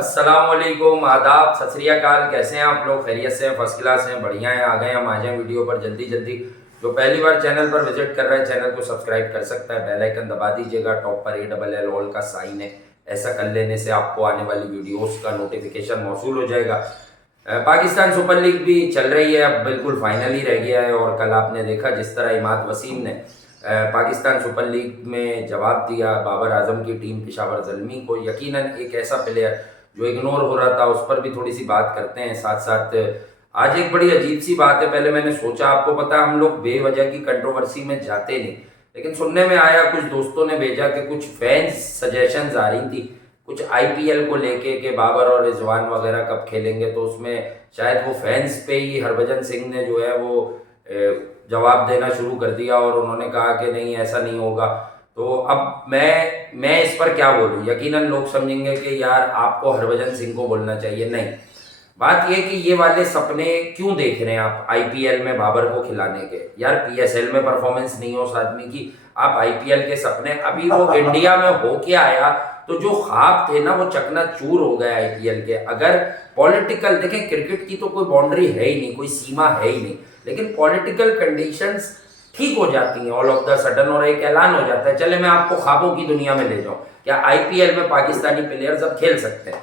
अस्सलामुअलैकुम, आदाब, सत श्री अकाल। कैसे हैं आप लोग? खैरियत से हैं? फर्स्ट क्लास हैं? बढ़िया हैं? आ गए हम आ जाए वीडियो पर जल्दी जल्दी। जो पहली बार चैनल पर विजिट कर रहा है चैनल को सब्सक्राइब कर सकता है, बेल आइकन दबा दीजिएगा। टॉप पर ALL ऑल का साइन है, ऐसा कर लेने से आपको आने वाली वीडियोस का नोटिफिकेशन मौसूल हो जाएगा। पाकिस्तान सुपर लीग भी चल रही है, अब बिल्कुल फाइनल ही रह गया है। और कल आपने देखा जिस तरह इमाद वसीम ने पाकिस्तान सुपर लीग में जवाब दिया बाबर आजम की टीम पेशावर ज़ल्मी को। यकीनन एक ऐसा प्लेयर जो इग्नोर हो रहा था, उस पर भी थोड़ी सी बात करते हैं। साथ साथ आज एक बड़ी अजीब सी बात है। पहले मैंने सोचा, आपको पता है हम लोग बेवजह की कंट्रोवर्सी में जाते नहीं, लेकिन सुनने में आया, कुछ दोस्तों ने भेजा कि कुछ फैंस सजेशंस आ रही थी कुछ IPL को लेके कि बाबर और रिजवान वगैरह कब खेलेंगे। तो उसमें शायद वो फैंस पे ही हरभजन सिंह ने जो है वो जवाब देना शुरू कर दिया और उन्होंने कहा कि नहीं ऐसा नहीं होगा। तो अब मैं इस पर क्या बोलूँ? यकीनन लोग समझेंगे कि यार आपको हरभजन सिंह को बोलना चाहिए। नहीं, बात यह कि ये वाले सपने क्यों देख रहे हैं आप IPL में बाबर को खिलाने के? यार PSL में परफॉर्मेंस नहीं हो उस आदमी की, आप IPL के सपने, अभी वो इंडिया में हो के आया तो जो ख्वाब थे ना वो चकनाचूर हो गए IPL के। अगर पॉलिटिकल, देखें क्रिकेट की तो कोई बाउंड्री है ही नहीं, कोई सीमा है ही नहीं, लेकिन पॉलिटिकल कंडीशंस ठीक हो जाती हैं ऑल ऑफ द सडन और एक ऐलान हो जाता है चले मैं आपको ख्वाबों की दुनिया में ले जाऊं, क्या IPL में पाकिस्तानी प्लेयर्स अब खेल सकते हैं।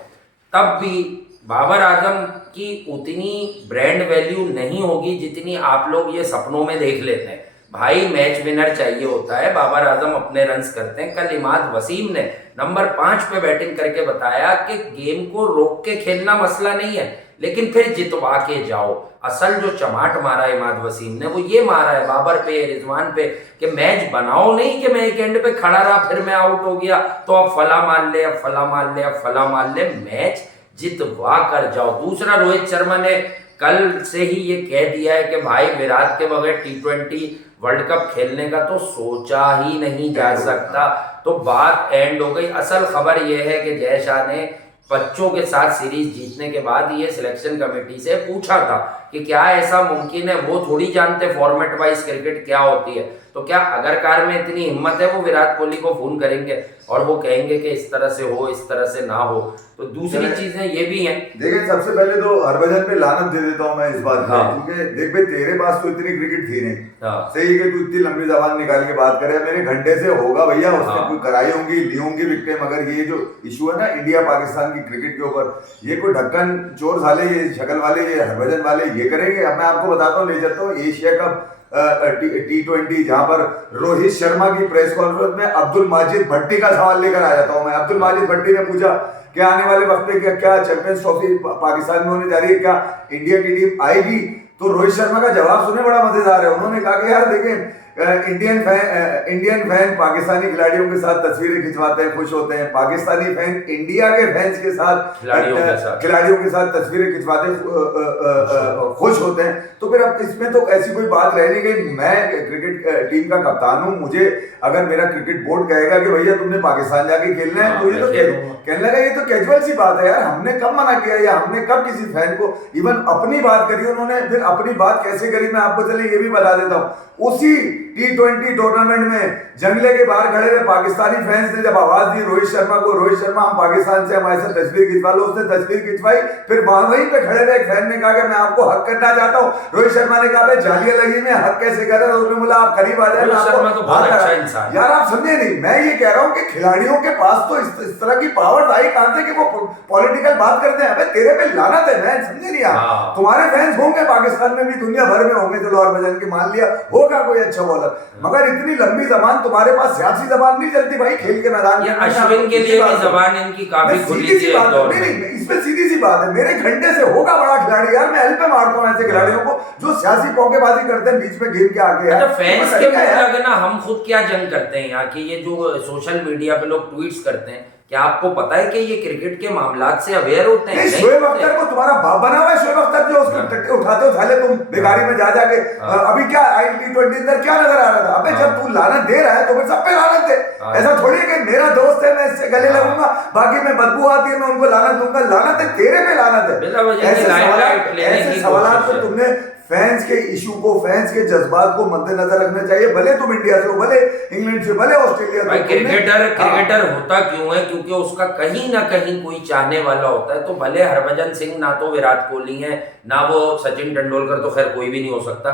तब भी बाबर आजम की उतनी ब्रांड वैल्यू नहीं होगी जितनी आप लोग ये सपनों में देख लेते हैं। भाई मैच विनर चाहिए होता है, बाबर आजम अपने रन्स करते हैं। कल इमाद वसीम ने नंबर 5 पे बैटिंग करके बताया कि गेम को रोक के खेलना मसला नहीं है, लेकिन फिर जितवा के जाओ। असल जो चमाट मारा है इमाद वसीम ने वो ये मारा है बाबर पे, रिजवान पे, कि मैच बनाओ नहीं कि मैं एक एंड पे खड़ा रहा फिर मैं आउट हो गया तो अब फला मार ले, अब फला मार ले, अब फला मार ले। मैच जितवा कर जाओ। दूसरा, रोहित शर्मा ने कल से ही ये कह दिया है कि भाई विराट के बगैर T20 वर्ल्ड कप खेलने का तो सोचा ही नहीं जा सकता। तो बात एंड हो गई। असल खबर यह है कि जय शाह ने बच्चों के साथ सीरीज जीतने के बाद ये सिलेक्शन कमेटी से पूछा था कि क्या ऐसा मुमकिन है, वो थोड़ी जानते फॉर्मेट वाइज क्रिकेट क्या होती है। तो क्या अगर कार में इतनी हिम्मत है वो विराट कोहली को फोन करेंगे और वो कहेंगे कि इस तरह से हो, इस तरह से ना हो। तो दूसरी चीजें ये भी हैं। देखिए, सबसे पहले तो हरभजन पे लानत दे देता हूँ मैं इस बात पे, क्योंकि देख भाई तेरे पास तो इतनी क्रिकेट थी नहीं। सही है कि तू इतनी लंबी जबान निकाल के बात करे, मेरे घंटे से होगा भैया, उसने कोई कराई होंगी, ली होंगी विकेटें। मगर ये जो इशू है ना इंडिया पाकिस्तान की क्रिकेट के ऊपर, ये कोई ढक्कन चोर साले, ये शक्ल वाले, ये हरभजन वाले ये करेंगे। अब मैं आपको बताता हूँ, ले जाता हूँ एशिया कप T20, जहां पर रोहित शर्मा की प्रेस कॉन्फ्रेंस में अब्दुल माजिद भट्टी का सवाल लेकर आ जाता हूं मैं। अब्दुल माजिद भट्टी ने पूछा कि आने वाले वक्त में क्या चैंपियंस ट्रॉफी पाकिस्तान में होने जा रही है, क्या इंडिया की टीम आएगी? तो रोहित शर्मा का जवाब सुने बड़ा मजेदार है। उन्होंने कहा कि यार देखें, इंडियन फैन पाकिस्तानी खिलाड़ियों के साथ तस्वीरें खिंचवाते हैं, खुश होते हैं। पाकिस्तानी फैन इंडिया के फैंस के साथ खिलाड़ियों के साथ तस्वीरें खिंचवाते खुश होते हैं। तो फिर अब इसमें तो ऐसी कोई बात रह नहीं गई। मैं क्रिकेट टीम का कप्तान हूं, मुझे अगर मेरा क्रिकेट बोर्ड कहेगा कि भैया तुमने पाकिस्तान जाके खेलना है, तो ये तो कहने लगा ये तो कैजुअल सी बात है यार। हमने कब मना किया या हमने कब किसी फैन को इवन अपनी बात करी? उन्होंने फिर अपनी बात कैसे करी मैं आपको चले ये भी बता देता हूं। उसी T20 टूर्नामेंट में जंगले के बाहर खड़े हुए पाकिस्तानी फैंस ने जब आवाज दी रोहित शर्मा को, रोहित शर्मा हम पाकिस्तान से हमारे साथ तस्वीर खिंचवा लो, उसने तस्वीर खिंचवाई। फिर वहीं पे खड़े हुए एक फैन ने कहा कि मैं आपको हक करना चाहता हूँ। रोहित शर्मा ने कहा जालियां लगी में हक कैसे कर रहे? उसने बोला आप करीब आ जाए। यार आप समझे नहीं, मैं ये कह रहा हूँ कि खिलाड़ियों के पास तो इस तरह की पावर आई कहां से कि वो पॉलिटिकल बात करते हैं। अबे तेरे पे लानत है, मैं समझे नहीं यार। तुम्हारे फैंस होंगे पाकिस्तान में भी, दुनिया भर में होंगे, चलो हरभजन की मान लिया होगा कोई अच्छा बॉलर, मगर इतनी लंबी जबान तुम्हारे पास सियासी जबान नहीं चलती भाई खेल के मैदान में। अश्विन के लिए भी जबान इनकी काफी खुली सी बात है। नहीं, इसमें सीधी सी बात है, मेरे घंटे से होगा बड़ा खिलाड़ी यार, मैं एल पे मारता हूँ ऐसे खिलाड़ियों को जो सियासी पौकेबाजी करते हैं बीच में गेम के आगे। अच्छा, फैंस के मुझे ना हम खुद क्या जंग करते हैं यहाँ की, ये जो सोशल मीडिया पे लोग ट्वीट्स करते हैं, क्या आपको पता है कि ये क्रिकेट के मामलात से अवेयर होते हैं? शोएब अख्तर को तुम्हारा बाप बना हुआ है। शोएब अख्तर जो उसको उठाते हो साले तुम बेकारी में जा जाके। अभी क्या T20 अंदर क्या नजर आ रहा था? अबे जब तू लानत दे रहा है तो फिर सब पे लानत है। ऐसा थोड़ी है कि मेरा दोस्त है मैं इससे गले लगूंगा, बाकी में बदबू आती है मैं उनको लानत दूंगा। लानत है तेरे पे, लानत है। ऐसे सवाल पे तुमने फैंस के इशू को, फैंस के जज्बात को मद्देनजर रखना चाहिए। भले तुम इंडिया से हो, भले इंग्लैंड से, भले ऑस्ट्रेलिया से। क्रिकेटर होता क्यों है? क्योंकि उसका कहीं ना कहीं कोई चाहने वाला होता है। तो भले हरभजन सिंह ना तो विराट कोहली है, ना वो सचिन तेंदुलकर, तो खैर कोई भी नहीं हो सकता,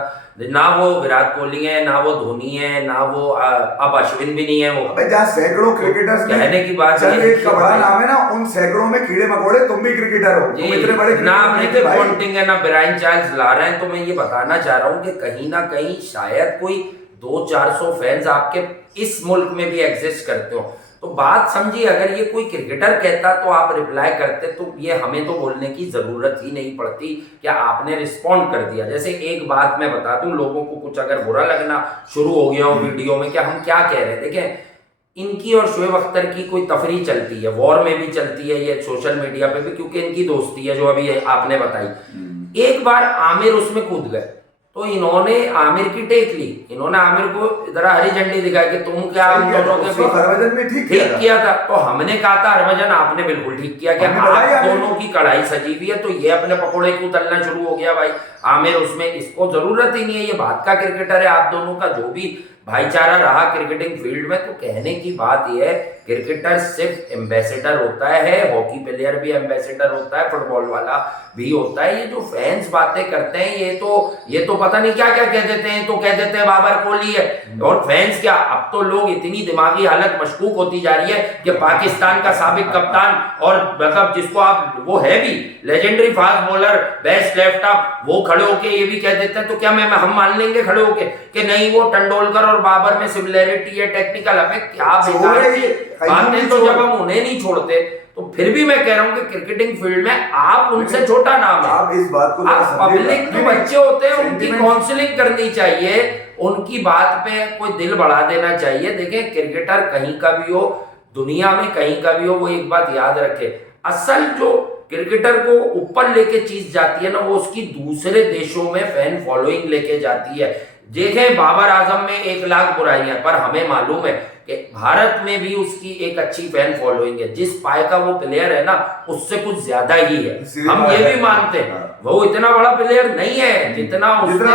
ना वो विराट कोहली है, ना वो धोनी है, ना वो अब अश्विन भी नहीं है। वो जहाँ सैकड़ों क्रिकेटर्स कहने की बात एक बड़ा नाम है ना, उन सैकड़ों में कीड़े मकोड़े, तुम भी क्रिकेटर हो, तुम इतने बड़े ना ब्रेकिंग पॉइंटिंग है, ना ब्रायन चार्ल्स ला रहे हैं। तो मैं ये बताना चाह रहा हूँ कि कहीं ना कहीं शायद कोई 200-400 फैंस आपके इस मुल्क में भी एग्जिस्ट करते हो। तो बात समझिए, अगर ये कोई क्रिकेटर कहता तो आप रिप्लाई करते, तो ये हमें तो बोलने की जरूरत ही नहीं पड़ती कि आपने रिस्पॉन्ड कर दिया। जैसे एक बात मैं बता दूं, लोगों को कुछ अगर बुरा लगना शुरू हो गया हो वीडियो में कि हम क्या कह रहे हैं, देखें इनकी और शोएब अख्तर की कोई तफरी चलती है, वॉर में भी चलती है, ये सोशल मीडिया पे भी, क्योंकि इनकी दोस्ती है जो अभी आपने बताई। एक बार आमिर उसमें कूद गए तो इन्होंने आमिर की टेक ली, इन्होंने आमिर को जरा हरी झंडी दिखाई कि तुम क्या हम दोनों के हरभजन ने ठीक किया था। तो हमने कहा था हरभजन आपने बिल्कुल ठीक किया कि आप दोनों की कढ़ाई सजी हुई है, तो ये अपने पकौड़े क्यों तलना शुरू हो गया भाई आमिर, उसमें इसको जरूरत ही नहीं है, ये बात का क्रिकेटर है। आप दोनों का जो भी भाईचारा रहा क्रिकेटिंग फील्ड में, तो कहने की बात यह है क्रिकेटर सिर्फ एम्बेसडर होता है, हॉकी प्लेयर भी एम्बेसडर होता है, फुटबॉल वाला भी होता है। ये जो फैंस बातें करते हैं ये तो पता नहीं क्या क्या कह देते हैं, तो कह देते हैं बाबर कोहली है, और फैंस क्या, अब तो लोग इतनी दिमागी हालत मशकूक होती जा रही है कि पाकिस्तान का साबिक कप्तान और मतलब जिसको आप वो है भी legendary fast bowler, best left आप, वो खड़े होके ये भी कह देते हैं, तो क्या हम मान लेंगे खड़े होके कि नहीं वो तेंदुलकर और बाबर में सिमिलैरिटी है, टेक्निकल है? क्या बातें, तो जब हम उन्हें नहीं छोड़ते तो फिर भी मैं कह रहा हूं कि क्रिकेटिंग फील्ड में आप उनसे छोटा नाम है। आप इस बात को पब्लिक जो बच्चे होते हैं उनकी काउंसलिंग करनी चाहिए, उनकी बात पे कोई दिल बढ़ा देना चाहिए। देखें क्रिकेटर कहीं का भी हो, दुनिया में कहीं का भी हो, वो एक बात याद रखे, असल जो क्रिकेटर को ऊपर लेके चीज जाती है ना, वो उसकी दूसरे देशों में फैन फॉलोइंग लेके जाती है। देखें बाबर आजम में 1 लाख बुराइयां, पर हमें मालूम है कि भारत में भी उसकी एक अच्छी फैन फॉलोइंग है। जिस पाए का वो प्लेयर है ना, उससे कुछ ज्यादा ही है, हम ये भी मानते हैं। वो इतना बड़ा प्लेयर नहीं है जितना उसने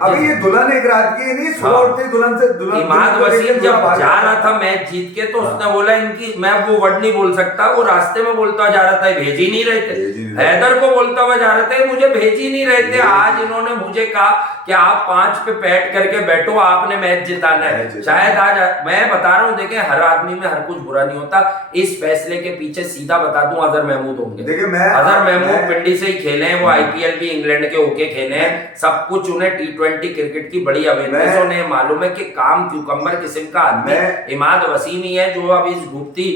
अभी ये दुल्हन एक रात की नहीं, सुबह उठते दुल्हन से इमाद वसीम जब जा रहा था मैच जीत के, तो उसने बोला इनकी, मैं वो वर्ड नहीं बोल सकता, वो रास्ते में बोलता जा रहा था भेज ही नहीं रहे थे, हैदर को बोलता हुआ जा रहे थे मुझे भेज ही नहीं रहे थे। आज इन्होंने मुझे कहा कि आप 5 पे बैठ करके बैठो, आपने मैच जिताना है। शायद आज मैं बता रहा हूँ, देखें हर आदमी में हर कुछ बुरा नहीं होता। इस फैसले के पीछे सीधा बता दूं अजहर महमूद होंगे। अजहर महमूद पिंडी से ही खेले हैं, वो आईपीएल भी इंग्लैंड के होके खेले हैं, सब कुछ उन्हें T20 क्रिकेट की बड़ी अवेयरनेस, उन्हें मालूम है कि काम क्यूकम्बर किस्म का आदमी इमाद वसीम ही है जो अब इस डूबती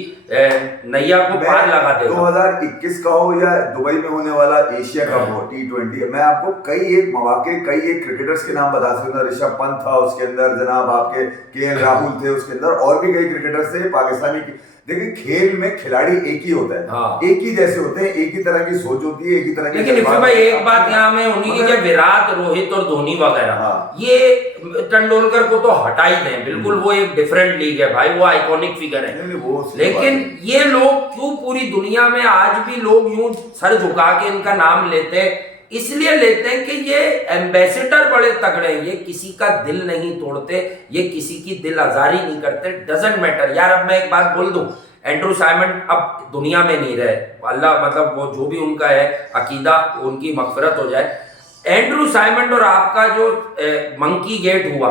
नैया को पार लगा दे। 2021 का हो या दुबई में होने वाला एशिया कप हो, T20, मैं आपको कई एक मौके, कई एक क्रिकेटर्स के नाम बता सकता हूँ। ऋषभ पंत था उसके अंदर, जनाब आपके KL राहुल थे उसके अंदर, और भी कई क्रिकेटर्स थे पाकिस्तानी। देखिए खेल में खिलाड़ी एक ही होता है, हाँ। एक ही जैसे होते हैं, एक ही तरह की सोच होती है, एक ही तरह की। लेकिन भाई एक बात यहाँ में उन्हीं की, विराट, रोहित और धोनी वगैरह, हाँ। ये तेंदुलकर को तो हटा ही दें, बिल्कुल वो एक डिफरेंट लीग है भाई, वो आइकॉनिक फिगर है। लेकिन ये लोग क्यों पूरी दुनिया में आज भी लोग यूं सर झुका के इनका नाम लेते हैं? इसलिए लेते हैं कि ये एम्बेसडर बड़े तगड़े हैं, ये किसी का दिल नहीं तोड़ते, ये किसी की दिल आजारी नहीं करते, डजंट मैटर। यार अब मैं एक बात बोल दूं, एंड्रू साइमन अब दुनिया में नहीं रहे, अल्लाह मतलब वो जो भी उनका है अकीदा, उनकी मगफिरत हो जाए। एंड्रू साइमन और आपका जो मंकी गेट हुआ,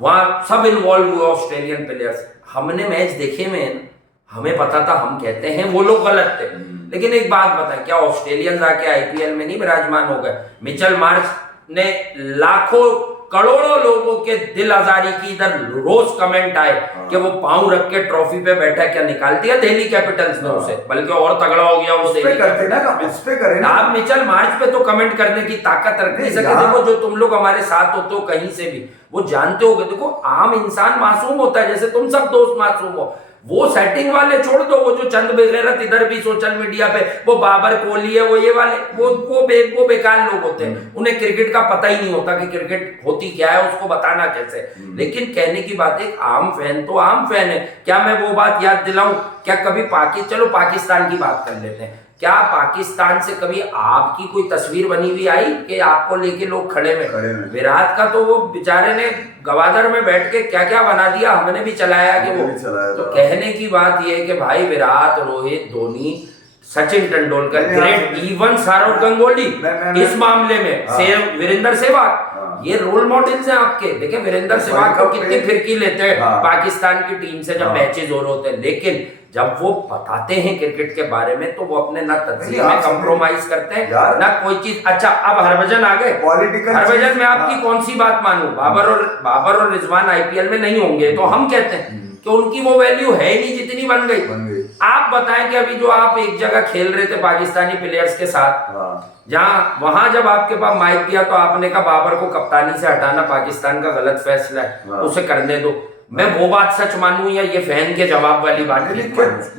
वहां सब इन्वॉल्व हुए ऑस्ट्रेलियन प्लेयर्स। हमने मैच देखे में हमें पता था, हम कहते हैं वो लोग गलत थे, लेकिन एक बात बताएं, क्या ऑस्ट्रेलियंस आके आईपीएल में नहीं विराजमान हो गए? मिचेल मार्श ने लाखों करोड़ों लोगों के दिल आजारी की, इधर रोज कमेंट आए कि वो पांव रख के ट्रॉफी पे बैठा, क्या निकाल दिया दिल्ली कैपिटल्स ने उसे, बल्कि और तगड़ा हो गया वो दिल्ली कैपिटल्स। आप मिचेल मार्श पे तो कमेंट करने की ताकत रख नहीं सके। देखो जो तुम लोग हमारे साथ होते हो कहीं से भी, वो जानते हो, देखो आम इंसान मासूम होता है, जैसे तुम सब दोस्त मासूम हो। वो सेटिंग वाले छोड़ दो, वो जो चंद बेगैरत इधर भी सोशल मीडिया पे, वो बाबर कोहली है, वो ये वाले, वो बेकार लोग होते हैं, उन्हें क्रिकेट का पता ही नहीं होता कि क्रिकेट होती क्या है, उसको बताना कैसे। लेकिन कहने की बात है, आम फैन तो आम फैन है। क्या मैं वो बात याद दिलाऊं क्या कभी चलो पाकिस्तान की बात कर लेते हैं, क्या पाकिस्तान से कभी आपकी कोई तस्वीर बनी हुई आई कि आपको लेके लोग खड़े में? विराट का तो वो बेचारे ने गवादर में बैठ के क्या क्या बना दिया, हमने भी चलाया कि वो। तो कहने की बात ये है कि भाई विराट, रोहित, धोनी, सचिन तेंदुलकर ग्रेट, इवन सौरव गांगुली इस मामले में वीरेंद्र सहवाग, ये रोल मॉडल्स हैं आपके। देखिए वीरेंद्र सहवाग को कितनी फिरकी लेते हैं पाकिस्तान की टीम से जब मैचेस हो रहे होते हैं, लेकिन जब वो बताते हैं क्रिकेट के बारे में तो वो अपने ना तस्वीर में कंप्रोमाइज करते हैं ना कोई चीज। अच्छा अब हरभजन आ गए, हरभजन में आपकी कौन सी बात मानूं? बाबर और रिजवान आईपीएल में नहीं होंगे तो हम कहते हैं कि उनकी वो वैल्यू है नहीं जितनी बन गई। आप बताएं कि अभी जो आप एक जगह खेल रहे थे पाकिस्तानी प्लेयर्स के साथ, जहां वहां जब आपके पास माइक दिया तो आपने कहा बाबर को कप्तानी से हटाना पाकिस्तान का गलत फैसला है, उसे करने दो। मैं वो बात सच मानूं या ये फैन के जवाब वाली बात?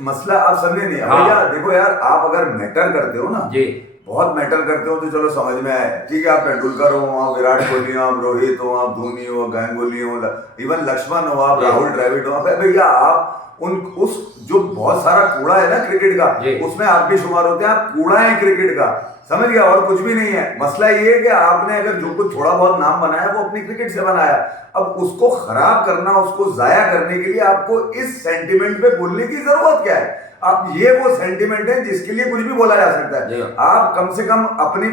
मसला आप समझे नहीं भैया। देखो यार, आप अगर मैटर करते हो ना जी, बहुत मैटर करते हो तो चलो समझ में आए, ठीक है। आप तेंदुलकर हो, आप विराट कोहली हो, आप रोहित हो, आप धोनी हो, गांगुली हो, इवन लक्ष्मण हो, आप राहुल द्रविड़ हो, भैया आप उस जो बहुत सारा कूड़ा है ना क्रिकेट का, उसमें आप भी शुमार होते हैं। आप कूड़ा है क्रिकेट का, समझ गया, और कुछ भी नहीं है। मसला ये है कि आपने अगर जो कुछ थोड़ा बहुत नाम बनाया वो अपनी क्रिकेट से बनाया, अब उसको खराब करना, उसको जाया करने के लिए आपको इस सेंटिमेंट पे बोलने की जरूरत क्या है? अब ये वो सेंटिमेंट है जिसके लिए कुछ भी बोला जा सकता है। आप कम से कम अपनी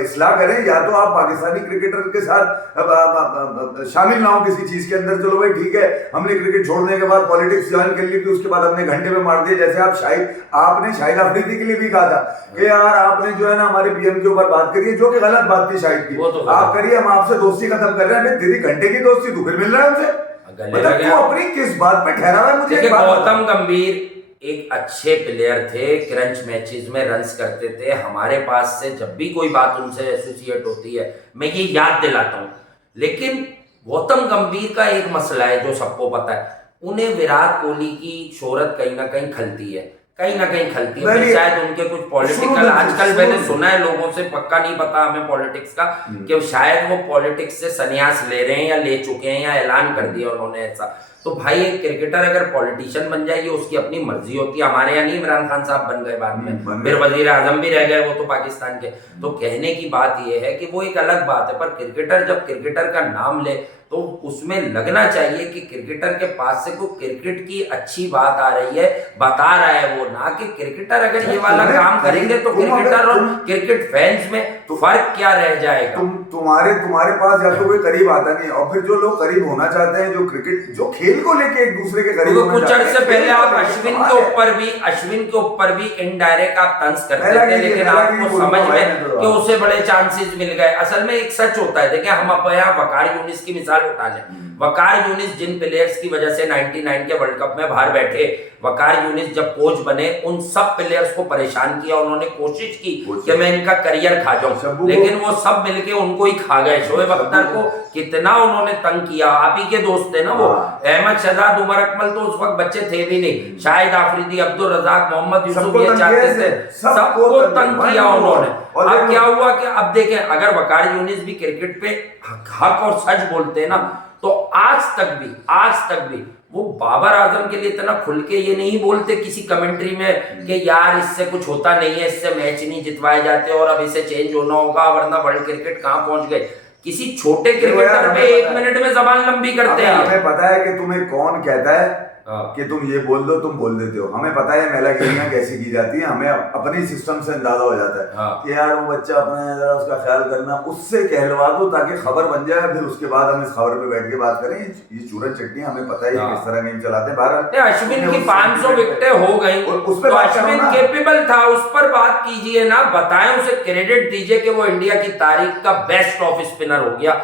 इस्लाह करें, या तो आप पाकिस्तानी क्रिकेटर के साथ शामिल ना हो किसी चीज के अंदर। चलो भाई ठीक है, हमने क्रिकेट छोड़ने के बाद पॉलिटिक्स ज्वाइन कर ली थी, उसके बाद हमने घंटे में मार दिए। जैसे आपने शाहिद अफरीदी के लिए भी कहा था कि यार आपने जो है ना हमारे पीएम के ऊपर बात करी है, जो कि गलत बात थी शाहिद की, तो आप करिए, हम आपसे दोस्ती खत्म कर रहे हैं। तेरी घंटे की दोस्ती, तू फिर मिल रहा है हमसे, मतलब तू अपनी किस बात पे ठहरा है? मुझे गौतम गंभीर एक अच्छे प्लेयर थे, क्रंच मैचेस में रन्स करते थे। हमारे पास से जब भी कोई बात उनसे एसोसिएट होती है मैं ये याद दिलाता हूँ। लेकिन गौतम गंभीर का एक मसला है जो सबको पता है, उन्हें विराट कोहली की शोहरत कहीं ना कहीं खलती है, कहीं ना कहीं खलती है। शायद उनके कुछ पॉलिटिकल, आजकल मैंने सुना है लोगों से, पक्का नहीं पता हमें पॉलिटिक्स का, कि शायद वो पॉलिटिक्स से संन्यास ले रहे हैं या ले चुके हैं या ऐलान कर दिया उन्होंने ऐसा। तो भाई एक क्रिकेटर अगर पॉलिटिशियन बन जाए ये उसकी अपनी मर्जी होती है। हमारे यहाँ नहीं इमरान खान साहब बन गए बाद में, फिर वजीर आजम भी रह गए वो तो पाकिस्तान के। तो कहने की बात ये है कि वो एक अलग बात है, पर क्रिकेटर जब क्रिकेटर का नाम ले तो उसमें लगना चाहिए कि क्रिकेटर के पास से कोई क्रिकेट की अच्छी बात आ रही है, बता रहा है वो, ना कि क्रिकेटर अगर ये वाला काम करेंगे तो क्रिकेटर और क्रिकेट फैंस में फर्क क्या रह जाएगा? तुम्हारे पास या तो कोई करीब आता नहीं, और फिर जो लोग करीब होना चाहते हैं, जो क्रिकेट जो खेल को लेके एक दूसरे के करीब होना कुछ अर्से पहले आप अश्विन के ऊपर भी इनडायरेक्ट आप तंज करते थे, लेकिन आपको समझ में कि उसे बड़े चांसेस मिल गए। असल में एक सच होता है, देखिए हम अब यहाँ वकार यूनिस की मिसाल उठा लें। वकार यूनिस जिन प्लेयर्स की वजह से 99 के वर्ल्ड कप में बाहर बैठे, वकार यूनिस जब कोच बने उन सब प्लेयर्स को परेशान किया, उन्होंने कोशिश की कि मैं इनका करियर खा जाऊं, लेकिन वो सब मिलके उनको ही खा गए। शोएब अख्तर को कितना उन्होंने तंग किया, आप ही के दोस्त थे ना वो, अहमद शहजाद, उमर अकमल तो उस वक्त बच्चे थे भी नहीं, शाहिद आफरीदी, अब्दुल रजाक, मोहम्मद यूसुफ, ये चाहते थे, सबको तंग किया उन्होंने। अब क्या हुआ कि अब देखें, अगर वकार यूनिस भी क्रिकेट पे हक और सच बोलते हैं ना, तो आज तक भी वो बाबर आजम के लिए इतना खुल के ये नहीं बोलते किसी कमेंट्री में कि यार इससे कुछ होता नहीं है, इससे मैच नहीं जितवाए जाते और अब इसे चेंज होना होगा, वरना वर्ल्ड क्रिकेट कहां पहुंच गए। किसी छोटे क्रिकेटर पे 1 मिनट में जबान लंबी करते हैं। हमें पता है कि तुम्हें कौन कहता है कि तुम ये बोल दो, तुम बोल देते हो। हमें पता है मेलागिरियां कैसी की जाती है, हमें अपनी सिस्टम से अंदाजा हो जाता है कि यार वो बच्चा अपने जरा उसका ख्याल करना, उससे कहलवा दो ताकि खबर बन जाए, फिर उसके बाद हम इस खबर पे बैठ के बात करें। ये चूरन चटनी हमें पता है किस तरह गेम चलाते हैं। भारत अश्विन की 500 विकेटें हो गई, उस पर अश्विन केपेबल था, उस पर बात कीजिए ना, बताएं, उसे क्रेडिट दीजिए कि वो इंडिया की तारीख का बेस्ट ऑफ स्पिनर हो गया।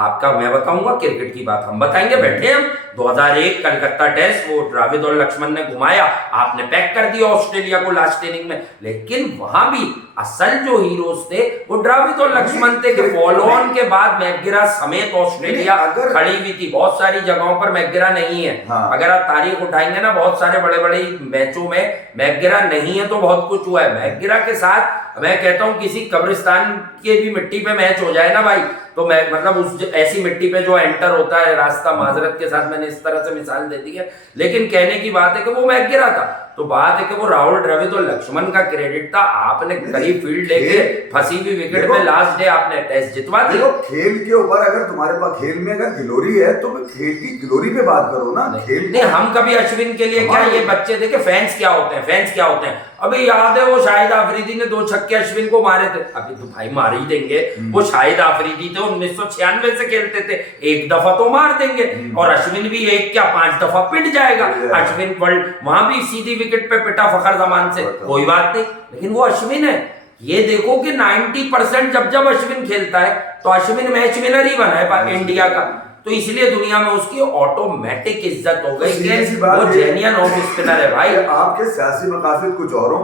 आपका मैं बताऊंगा क्रिकेट की बात हम बताएंगे, बैठे हम 2001 कलकत्ता टेस्ट, वो द्रविड़ और लक्ष्मण ने घुमाया, आपने पैक कर दिया ऑस्ट्रेलिया को लास्ट इनिंग में, लेकिन वहां भी असल जो हीरोज थे वो द्रविड़ और लक्ष्मण थे कि फॉलो ऑन के बाद मैकगिरा समेत ऑस्ट्रेलिया खड़ी हुई थी। बहुत सारी जगहों पर मैकगिरा नहीं है, अगर आप तारीख उठाएंगे ना बहुत सारे बड़े बड़े मैचों में मैकगिरा नहीं है, तो बहुत कुछ हुआ है। मैकगिरा के साथ मैं कहता हूँ किसी कब्रिस्तान के भी मिट्टी पे मैच हो जाए ना भाई, तो मैं मतलब उस ऐसी मिट्टी पे जो एंटर होता है रास्ता, माजरत के साथ मैंने इस तरह से मिसाल दे दी है, लेकिन कहने की बात है कि वो मैच गिरा था, तो बात है कि वो राहुल द्रविड़ और लक्ष्मण का क्रेडिट था। आपने करीब फील्ड लेके फंसी हुई विकेट में लास्ट डे आपने टेस्ट जितवा दी। खेल के ऊपर अगर तुम्हारे पास खेल में अगर गिलोरी है तो खेल की गिलोरी पे बात करो ना। खेल नहीं, हम कभी अश्विन के लिए क्या, ये बच्चे देखे फैंस क्या होते हैं, फैंस क्या होते हैं। अभी याद है वो शाहिद आफरीदी ने 2 छक्के अश्विन को मारे थे, अभी तो भाई मार ही देंगे। वो शाहिद आफरीदी थे 1996 से खेलते थे, एक दफा तो मार देंगे, और अश्विन भी एक क्या 5 दफा पिट जाएगा। अश्विन वर्ल्ड वहां भी सीधी विकेट पे पिटा फखर जमान से, कोई बात नहीं, लेकिन वो अश्विन है। ये देखो कि 90% जब अश्विन खेलता है तो अश्विन मैच विनर ही बना है इंडिया का, तो इसलिए दुनिया में उसकी ऑटोमेटिक इज्जत हो गई कि वो जेन्युइन ऑफ स्पिनर है भाई। आपके सियासी मकासद कुछ और हो,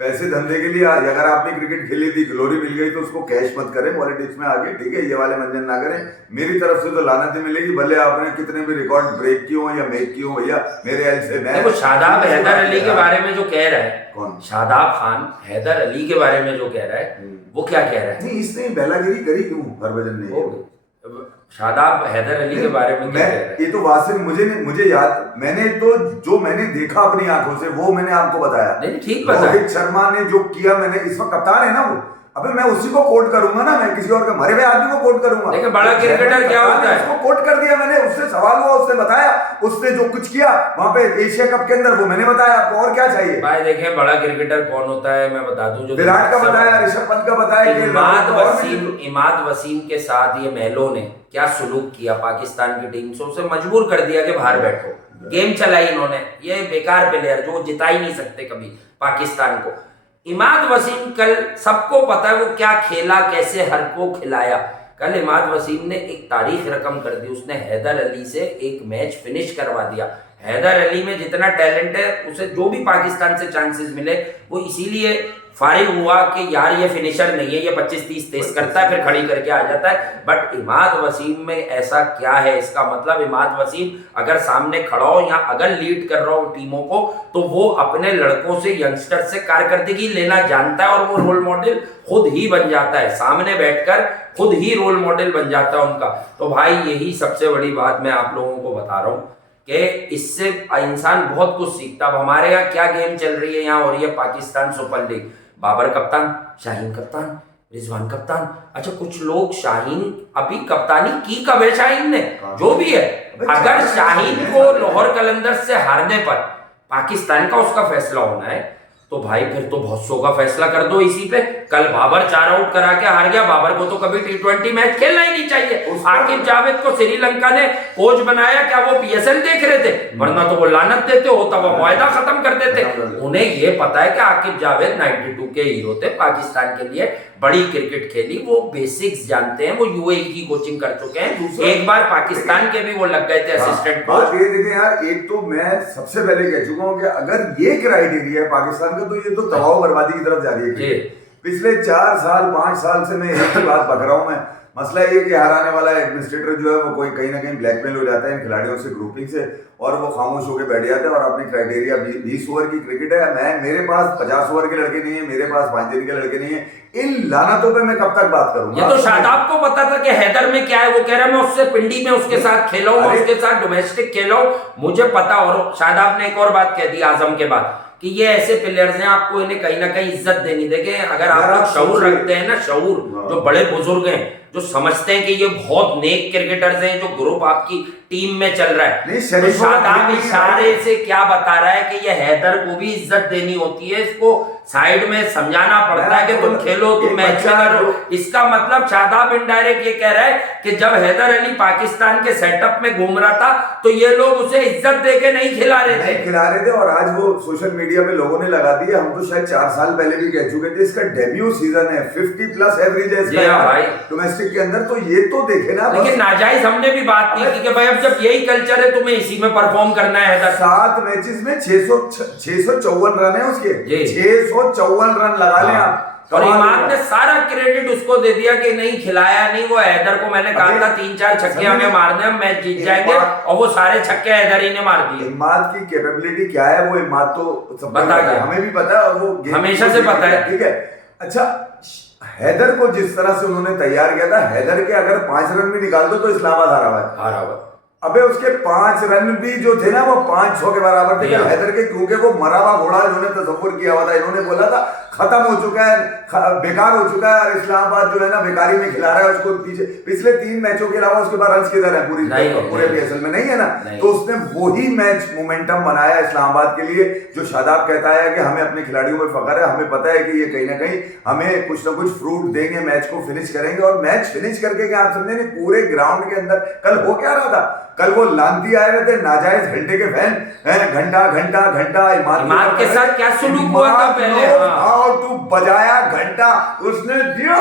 पैसे धंधे के लिए अगर आपने क्रिकेट खेली थी, ग्लोरी मिल गई, तो उसको कैश मत करें पॉलिटिक्स में आगे, ठीक है, ये वाले मंजन ना करें। मेरी तरफ से तो लानत ही मिलेगी, भले आपने कितने भी रिकॉर्ड ब्रेक किए हो या मेक किए हो, भैया मेरे एल से मैं। देखो शादाब हैदर अली के बारे में जो कह रहा है, कौन? शादाब खान हैदर अली के बारे में जो कह रहा है, वो क्या कह रहा है? नहीं, इसने बेलागिरी करी क्यों हरभजन ने? शादाब हैदर अली के बारे में क्या कह रहा है? ये तो वासिफ मुझे याद, मैंने तो जो मैंने देखा अपनी आंखों से वो मैंने आपको बताया। नहीं ठीक पता है। रोहित शर्मा ने जो किया, मैंने इस वक्त कप्तान है ना वो, अबे मैं उसी को कोट करूंगा ना, मैं किसी और का मरे हुए आदमी को कोट करूंगा। लेकिन बड़ा क्रिकेटर क्या होता है? उसको कोट कर दिया मैंने, उससे सवाल हुआ, उसने बताया, उसने जो कुछ किया वहां पे एशिया कप के अंदर वो मैंने बताया, आपको और क्या चाहिए भाई? देखें बड़ा क्रिकेटर कौन होता है मैं बता दूं, जो विराट का बताया, ऋषभ पंत का बताया, इमाद वसीम के साथ ये महलों ने क्या सुलूक किया पाकिस्तान की टीम से, उसे मजबूर कर दिया कि बाहर बैठो, गेम चलाई इन्होंने। ये बेकार प्लेयर जो जिता ही नहीं सकते कभी पाकिस्तान को। इमाद वसीम कल सबको पता है वो क्या खेला, कैसे हर को खिलाया। कल इमाद वसीम ने एक तारीख रकम कर दी, उसने हैदर अली से एक मैच फिनिश करवा दिया। हैदर अली में जितना टैलेंट है, उसे जो भी पाकिस्तान से चांसेस मिले वो इसीलिए फारिग हुआ कि यार ये फिनिशर नहीं है, ये 25-30 तेज करता है फिर खड़ी करके आ जाता है। बट इमाद वसीम में ऐसा क्या है? इसका मतलब इमाद वसीम अगर सामने खड़ा हो या अगर लीड कर रहा हो टीमों को, तो वो अपने लड़कों से, यंगस्टर से कारकर्दगी लेना जानता है, और वो रोल मॉडल खुद ही बन जाता है, सामने बैठकर खुद ही रोल मॉडल बन जाता है उनका। तो भाई यही सबसे बड़ी बात मैं आप लोगों को बता रहा हूँ कि इससे इंसान बहुत कुछ सीखता। अब हमारे यहाँ क्या गेम चल रही है, यहाँ हो रही है पाकिस्तान सुपर लीग, बाबर कप्तान, शाहीन कप्तान, रिजवान कप्तान। अच्छा कुछ लोग शाहीन, अभी कप्तानी की कब है शाहीन ने, जो भी है, अगर शाहीन को लाहौर कलंदर्स से हारने पर पाकिस्तान का उसका फैसला होना है, तो भाई फिर तो बहुत सौ का फैसला कर दो इसी पे। कल बाबर 4 आउट करा के हार गया, बाबर को तो कभी T20 मैच खेलना ही नहीं चाहिए। आकिब जावेद को श्रीलंका ने कोच बनाया, क्या वो PSL देख रहे थे? वरना तो वो लानत देते, होता वो मुआहदा खत्म कर देते। उन्हें ये पता है कि आकिब जावेद 92 के हीरो थे, पाकिस्तान के लिए बड़ी क्रिकेट खेली, वो बेसिक्स जानते हैं, वो UAE की कोचिंग कर चुके हैं, एक बार पाकिस्तान के भी वो लग गए थे असिस्टेंट कोच। ये देखें यार, एक तो मैं सबसे पहले कह चुका हूँ कि अगर ये क्राइटेरिया है पाकिस्तान का, तो ये तो तबाह बर्बादी की तरफ जा रही है। पिछले 4 साल 5 साल से मैं एक ही बात बक रहा हूँ मैं। मसला ये कि हराने वाला एडमिनिस्ट्रेटर जो है वो कोई कहीं ना कहीं ब्लैकमेल हो जाता है इन खिलाड़ियों से, ग्रुपिंग से, और वो खामोश होकर बैठ जाता है और अपनी क्राइटेरिया 20 ओवर की क्रिकेट है, मेरे पास 50 ओवर के लड़के नहीं है, मेरे पास 5 दिन के लड़के नहीं है। इन लानतों पे मैं कब तक बात करूंगा? ये तो शादाब को पता था कि हैदर में क्या है, वो कह रहा है मैं उससे पिंडी में उसके साथ खेला हूं, उसके साथ डोमेस्टिक खेला हूं, मुझे पता। और शादाब ने एक और बात कह दी आजम के बाद कि ये ऐसे प्लेयर्स हैं, आपको इन्हें कहीं ना कहीं इज्जत देनी। देखे अगर आप लोग शऊर रखते हैं ना, शऊर, जो बड़े बुजुर्ग हैं, जो समझते हैं कि ये बहुत नेक क्रिकेटर्स हैं, जो ग्रुप आपकी टीम में चल रहा है, तो शादाब इशारे से क्या बता रहा है कि ये हैदर को भी इज्जत देनी होती है, इसको साइड में समझाना पड़ता है कि तुम खेलो, तुम मैच करो। इसका मतलब शादाब इनडायरेक्ट ये कह रहा है कि जब हैदर अली पाकिस्तान के सेटअप में घूम रहा था तो ये लोग उसे इज्जत देके नहीं खिला रहे थे। और आज वो सोशल मीडिया पे लोगों ने लगा दिया, हम तो शायद 4 साल पहले भी कह चुके थे, इसका डेब्यू सीजन है, 50+ एवरेज है इसका भाई डोमेस्टिक के अंदर, तो ये तो देखे ना। लेकिन नाजायज हमने भी बात की थी कि भाई अब जब यही कल्चर है तुम्हें इसी में परफॉर्म करना है। 7 मैचेस में 654 रन है उसके, 654 रन लगा लें आप। और इमाद ने सारा क्रेडिट उसको दे दिया कि नहीं खिलाया नहीं, वो हैदर को मैंने कहा था 3-4 छक्के हमें मारने, हम मैच जीत जाएंगे, और वो सारे छक्के हैदर ही ने मार दिए। इमाद की कैपेबिलिटी क्या है वो इमाद तो बता गया, हमें भी पता है, और वो हमेशा से पता है, ठीक है। अच्छा, हैदर को जिस तरह से उन्होंने तैयार किया था, हैदर के अगर 5 रन भी निकाल दो तो इस्लामाबाद हारा हुआ है। अबे उसके 5 रन भी जो थे ना वो 500 के बराबर थे हैदर के, क्योंकि वो मरा हुआ घोड़ा इन्होंने तस्वुर किया हुआ था। इन्होंने बोला था खत्म हो चुका है, बेकार हो चुका है, और इस्लामाबाद जो है ना बेकारी में खिला रहा है उसको। पिछले 3 मैचों के अलावा उसके बाद रन किधर है पूरे PSL में? नहीं है ना। तो उसने वही मैच मोमेंटम बनाया इस्लामाबाद के लिए, जो शादाब कहता है कि हमें अपने खिलाड़ियों में फख्र है, हमें पता है कि ये कहीं ना कहीं हमें कुछ ना कुछ फ्रूट देंगे, मैच को फिनिश करेंगे। और मैच फिनिश करके क्या आप समझे नहीं, पूरे ग्राउंड के अंदर कल हो क्या रहा था? कल वो लांती आए हुए थे नाजायज घंटे के फैन, घंटा घंटा घंटा इमाद के साथ क्या सुलूक हुआ था पहले? और तू बजाया घंटा, उसने दिया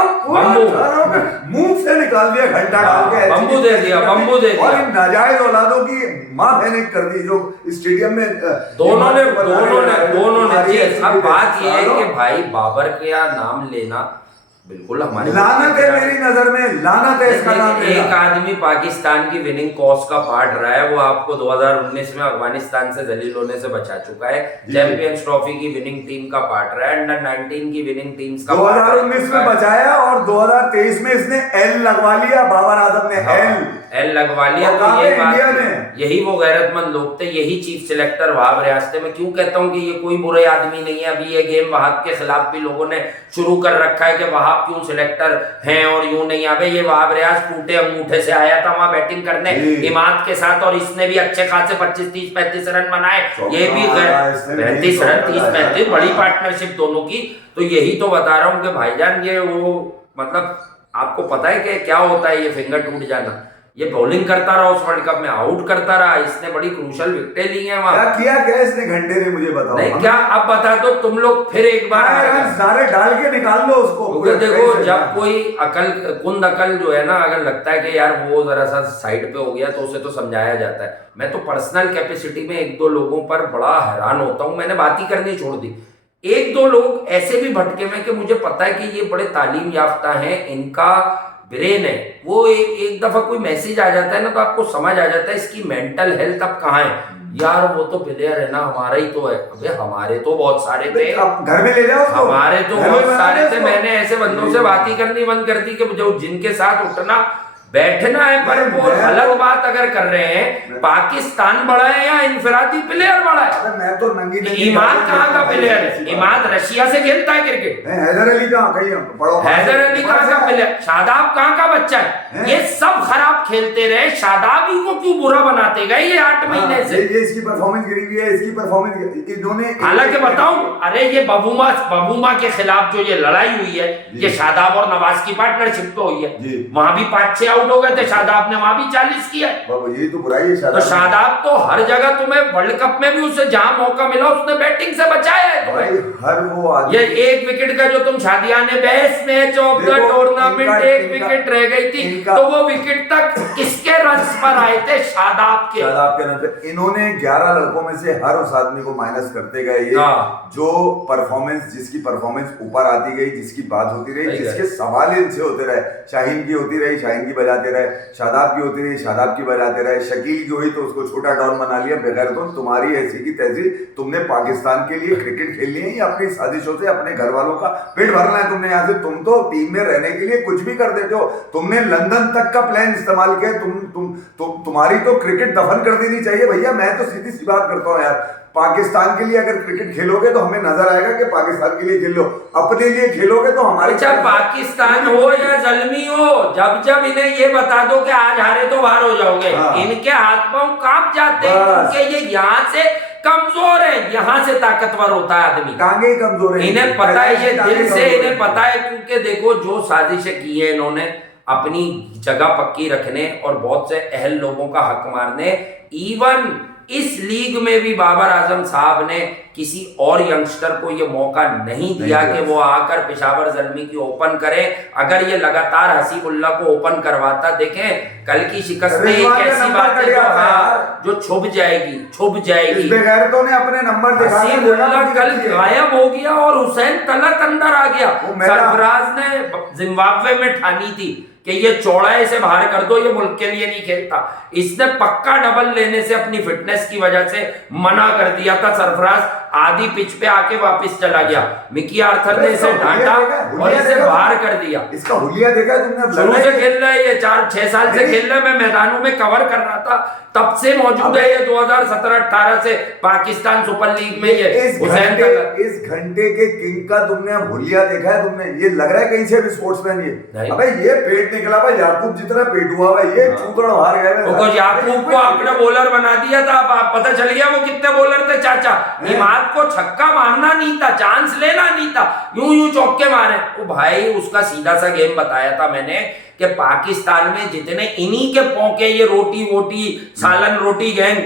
मुंह से निकाल दिया घंटा डाल के, बम्बू दे दिया। और इन नाजायज औलादों की मां बहने कर दी जो स्टेडियम में दोनों ने अब बात ये है कि भाई बाबर का नाम लेना बिल्कुल हमारे लानत है, मेरी नजर में लानत है इसका नाम लेना। एक आदमी पाकिस्तान की विनिंग कॉज का पार्ट रहा है, वो आपको 2019 में अफगानिस्तान से जलील होने से बचा चुका है। चैंपियंस ट्रॉफी की विनिंग टीम का पार्ट रहा है, अंडर 19 की विनिंग टीम्स का 2019 में बचाया और 2023 में इसने एल लगवा लिया। बाबर आजम ने एल लगवा लिया। तो ये बात, यही वो गैरतमंद लोग थे, यही चीफ सिलेक्टर वहाब रियाज थे। मैं क्यों कहता हूँ कि ये कोई बुरे आदमी नहीं है। अभी ये गेम वहाब के खिलाफ भी लोगों ने शुरू कर रखा है कि वहाब क्यों सिलेक्टर हैं और यूं नहीं। अबे ये वहाब रियाज टूटे अंगूठे से आया था वहां बैटिंग करने इमाद के साथ, और इसने भी अच्छे खासे 25, 30, 35 रन बनाए। ये भी 35 रन, 30, 35, बड़ी पार्टनरशिप दोनों की। तो यही तो बता रहा हूँ कि भाईजान ये वो मतलब आपको पता है कि क्या होता है ये फिंगर टूट जाना। ये बॉलिंग करता रहा उस वर्ल्ड कप में, आउट करता रहा, इसने बड़ी क्रूशल विकेटें ली हैं वहां। क्या इसने घंटे ने मुझे बताओ नहीं क्या अब बता दो तुम लोग फिर एक बार सारे डाल के निकाल लो उसको। देखो जब कोई कुंद अकल जो है ना, अगर लगता है कि यार वो जरा सा साइड पे हो गया तो उसे तो समझाया जाता है। मैं तो पर्सनल कैपेसिटी में 1-2 लोगों पर बड़ा हैरान होता हूँ। मैंने बात ही करनी छोड़ दी। 1-2 लोग ऐसे भी भटके में कि मुझे पता है कि ये बड़े तालीम याफ्ता हैं, इनका ब्रेन है, वो एक दफा कोई मैसेज आ जाता है ना तो आपको समझ आ जाता है इसकी मेंटल हेल्थ अब कहाँ है। यार वो तो प्लेयर है ना, हमारा ही तो है। अबे हमारे तो बहुत सारे थे, घर में ले जाओ उसको। हमारे तो बहुत सारे थे। मैंने ऐसे बंदों से बात ही करनी बंद कर दी कि जो जिनके साथ उठना बैठना है, पर वो गलत बात अगर कर रहे हैं। पाकिस्तान बड़ा है या इनफरादी प्लेयर बड़ा है? मैं तो नंगी इमाद कहाँ का प्लेयर है? इमाद रशिया से खेलता है क्रिकेट। हैदर अली कहाँ हैदर अली कहाँ का प्लेयर? शादाब कहाँ का बच्चा है? ये सब खराब खेलते रहे, शादाब ही को क्यों बुरा बनाते गए ये 8 महीने से? ये इसकी परफॉर्मेंस गिरी हुई है, इसकी परफॉर्मेंस इन्होंने। हालांकि बताऊं, अरे ये बबूमा के खिलाफ जो ये लड़ाई हुई है, ये शादाब और नवाज की पार्टनरशिप तो हुई है। वहां भी 5-6 आउट हो गए थे, शादाब ने वहां भी 40 किया। यही तो बुराई है। तो शादाब तो हर जगह तुम्हें वर्ल्ड कप में भी उसे जहां मौका मिला उसने बैटिंग से बचाया है तुम्हें। हर वो आदमी, ये 1 विकेट का जो तुम शादियाने best match of the tournament 1 wicket रह गई थी, तो वो विकेट तक किसके रन्स पर आए थे? शादाब के रन पे। इन्होंने 11 लड़कों में से हर उस आदमी को माइनस करते गए। ये जो परफॉर्मेंस, जिसकी परफॉर्मेंस ऊपर आती गई, जिसकी बात होती रही, जिसके सवाल इनसे होते रहे, शाहीन की होती रही, शाहीन की बजाते रहे, शादाब की होती रही, शादाब की बजाते रहे, शकील की हुई तो उसको छोटा डॉन बना लिया। बगैर तो तुम्हारी ऐसी की तैसी, तुमने पाकिस्तान के लिए क्रिकेट खेलनी है या अपनी साजिशों से अपने घर वालों का पेट भरना है तुमने यहाँ से? तुम तो टीम में रहने के लिए कुछ भी कर देते हो। तुमने लंदन तक का प्लान इस्तेमाल किया। तुम्हारी तो क्रिकेट दफन कर देनी चाहिए भैया। मैं तो सीधी सी बात करता हूँ यार, पाकिस्तान के लिए अगर क्रिकेट खेलोगे तो हमें नजर आएगा कि पाकिस्तान के लिए खेल लो, अपने लिए खेलोगे तो हमारे। अच्छा पाकिस्तान हो या जल्मी हो, जब इन्हें ये बता दो कि आज हारे तो बाहर हो जाओगे, इनके हाथ पांव कांप जाते हैं क्योंकि ये यहाँ से कमजोर है, यहाँ से ताकतवर होता है आदमी। टांगे कमजोर है, इन्हें पता है, ये दिल से इन्हें पता है। क्योंकि देखो जो साजिशें की है इन्होंने अपनी जगह पक्की रखने और बहुत से अहल लोगों का हक मारने। इवन इस लीग में भी बाबर आजम साहब ने किसी और यंगस्टर को ये मौका नहीं दिया कि वो आकर पेशावर ज़ल्मी की ओपन करे। अगर ये लगातार हसीबुल्लाह को ओपन करवाता, देखें कल की शिकस्त में एक ऐसी बात है जो छुप जाएगी। बेगैरतों ने अपने नंबर दिखा दिए। हसीबुल्लाह कल गायब हो गया और हुसैन तलत अंदर आ गया। सरफराज ने जिम्बाब्वे में ठानी थी कि ये चौड़ाई से बाहर कर दो, ये मुल्क के लिए नहीं खेलता। इसने पक्का डबल लेने से अपनी फिटनेस की वजह से मना कर दिया था सरफराज। आधी पिच पे आके वापस चला गया। मिकी आर्थर ने इसे डांटा और इसे बाहर कर दिया। इसका हुलिया देखा तुमने? शुरू से खेल रहा है ये, 4-6 साल से खेल रहा है। मैं मैदानों में कवर कर रहा था, तब से मौजूद है ये। 2017-18 से पाकिस्तान सुपर लीग में ये इस घंटे के किंग का तुमने अब हुलिया देखा है तुमने? ये लग रहा है कहीं से भी स्पोर्ट्समैन ये। अबे ये पेट निकला भाई, याकूब जितना पेट हुआ भाई, ये चूतड़ हार गया। याकूब को आपने बॉलर बना दिया था, आप पता चल गया वो कितने बॉलर थे चाचा। इमाद को छक्का मारना नहीं था, चांस लेना नहीं था, यूं चौके मारे। ओ भाई उसका सीधा सा गेम बताया था मैंने कि पाकिस्तान में जितने इन्हीं के पौके, ये रोटी वोटी सालन रोटी गैंग,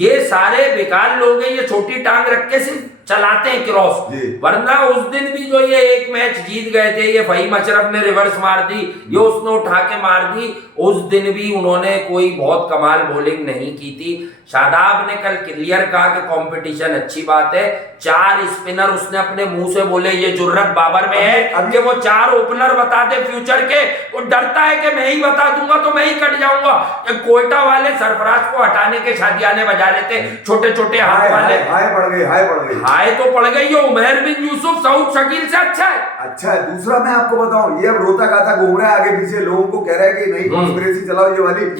ये सारे बेकार लोग हैं। ये छोटी टांग रख के सिर्फ चलाते हैं क्रॉस, वरना उस दिन भी जो ये एक मैच जीत गए थे, ये फहीम अशरफ ने रिवर्स मार दी, ये उसने उठा के मार दी। उस दिन भी उन्होंने कोई बहुत कमाल बॉलिंग नहीं की थी। शादाब ने कल क्लियर कहा कि कंपटीशन अच्छी बात है। 4 स्पिनर उसने अपने मुंह से बोले, ये जुर्रत बाबर में है कि वो 4 ओपनर बता दे फ्यूचर के। वो डरता है कि मैं ही बता दूंगा तो मैं ही कट जाऊंगा। कोयटा वाले सरफराज को हटाने के शादियाने बजा रहे थे, छोटे छोटे हाथ वाले। हाय पड़ गई, हाय पड़ गई, हाय तो पड़ गई। ये उमैर बिन यूसुफ सऊद शकील से अच्छा है। अच्छा है। दूसरा मैं आपको बताऊं, ये अब रोता गाता घूम रहा है आगे पीछे, लोगों को कह रहा है कि नहीं कॉन्स्पिरेसी चलाओ ये वाली।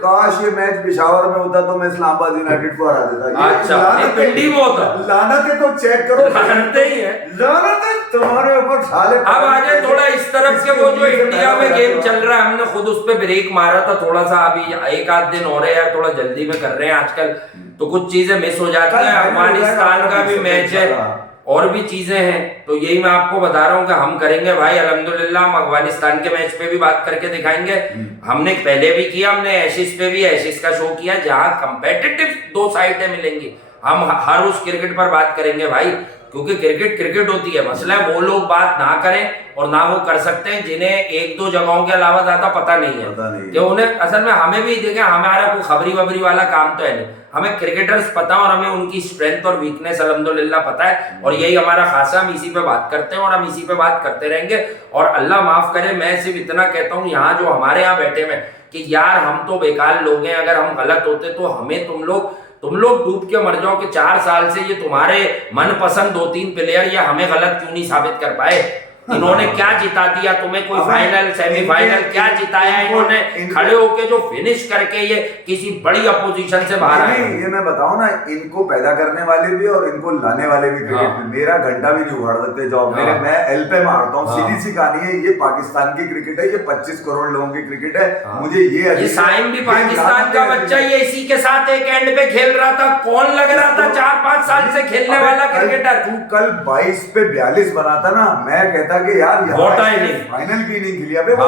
काश ये मैच पेशावर में होता तो मैं इस्लामाबाद यूनाइटेड को हरा देता। अच्छा, पिंडी में होता। लानत है तो चेक करो, लानते ही है, लानत है तुम्हारे ऊपर साले। अब आगे थोड़ा इस तरफ के वो जो इंडिया में गेम चल रहा है, हमने खुद उस पे ब्रेक मारा था थोड़ा सा। अभी 1-8 दिन हो रहे हैं यार, थोड़ा जल्दी में कर रहे हैं आजकल, तो कुछ चीजें मिस हो जाती है। अफगानिस्तान का भी मैच है और भी चीजें हैं, तो यही मैं आपको बता रहा हूँ कि हम करेंगे भाई अल्हम्दुलिल्लाह। हम अफगानिस्तान के मैच पे भी बात करके दिखाएंगे। हमने पहले भी किया, हमने एशिस पे भी एशिस का शो किया, जहां कंपेटिटिव 2 साइडें मिलेंगी। हम हर उस क्रिकेट पर बात करेंगे भाई, क्योंकि क्रिकेट होती है। मसला है वो लोग बात ना करें और ना वो कर सकते हैं जिन्हें 1-2 जगहों के अलावा ज्यादा पता नहीं है कि उन्हें असल में। हमें भी देखें, हमारा कोई खबरी वबरी वाला काम तो है नहीं, हमें क्रिकेटर्स पता और हमें उनकी स्ट्रेंथ और वीकनेस अल्हम्दुलिल्लाह पता है, और यही हमारा खासा। हम इसी पे बात करते हैं और हम इसी पे बात करते रहेंगे। और अल्लाह माफ करे, मैं सिर्फ इतना कहता हूँ यहाँ जो हमारे यहाँ बैठे हुए कि यार हम तो बेकार लोग हैं, अगर हम गलत होते तो हमें तुम लोग डूब के मर जाओ कि 4 साल से ये तुम्हारे मनपसंद 2-3 प्लेयर या हमें गलत क्यों नहीं साबित कर पाए। इन्होंने क्या जिता दिया तुम्हें? कोई फाइनल सेमीफाइनल क्या जिताया इन्होंने? खड़े होके जो फिनिश करके ये किसी बड़ी अपोजिशन से बाहर आए। ये मैं बताऊं ना, इनको पैदा करने वाले भी और इनको लाने वाले भी क्रिकेट में मेरा घंटा भी नहीं उखाड़ सकते जॉब। मैं एल पे मारता हूँ, सीधी सी कहानी है। ये पाकिस्तान की क्रिकेट है, ये 25 करोड़ लोगों की क्रिकेट है। मुझे ये साइम भी पाकिस्तान का बच्चा, ये इसी के साथ एक एंड पे खेल रहा था। कौन लग रहा था 4-5 साल से खेलने वाला क्रिकेटर? तू कल 22 पे 42 बनाता ना, मैं कहता कि यार फाइनल की नहीं खेली। अबे वो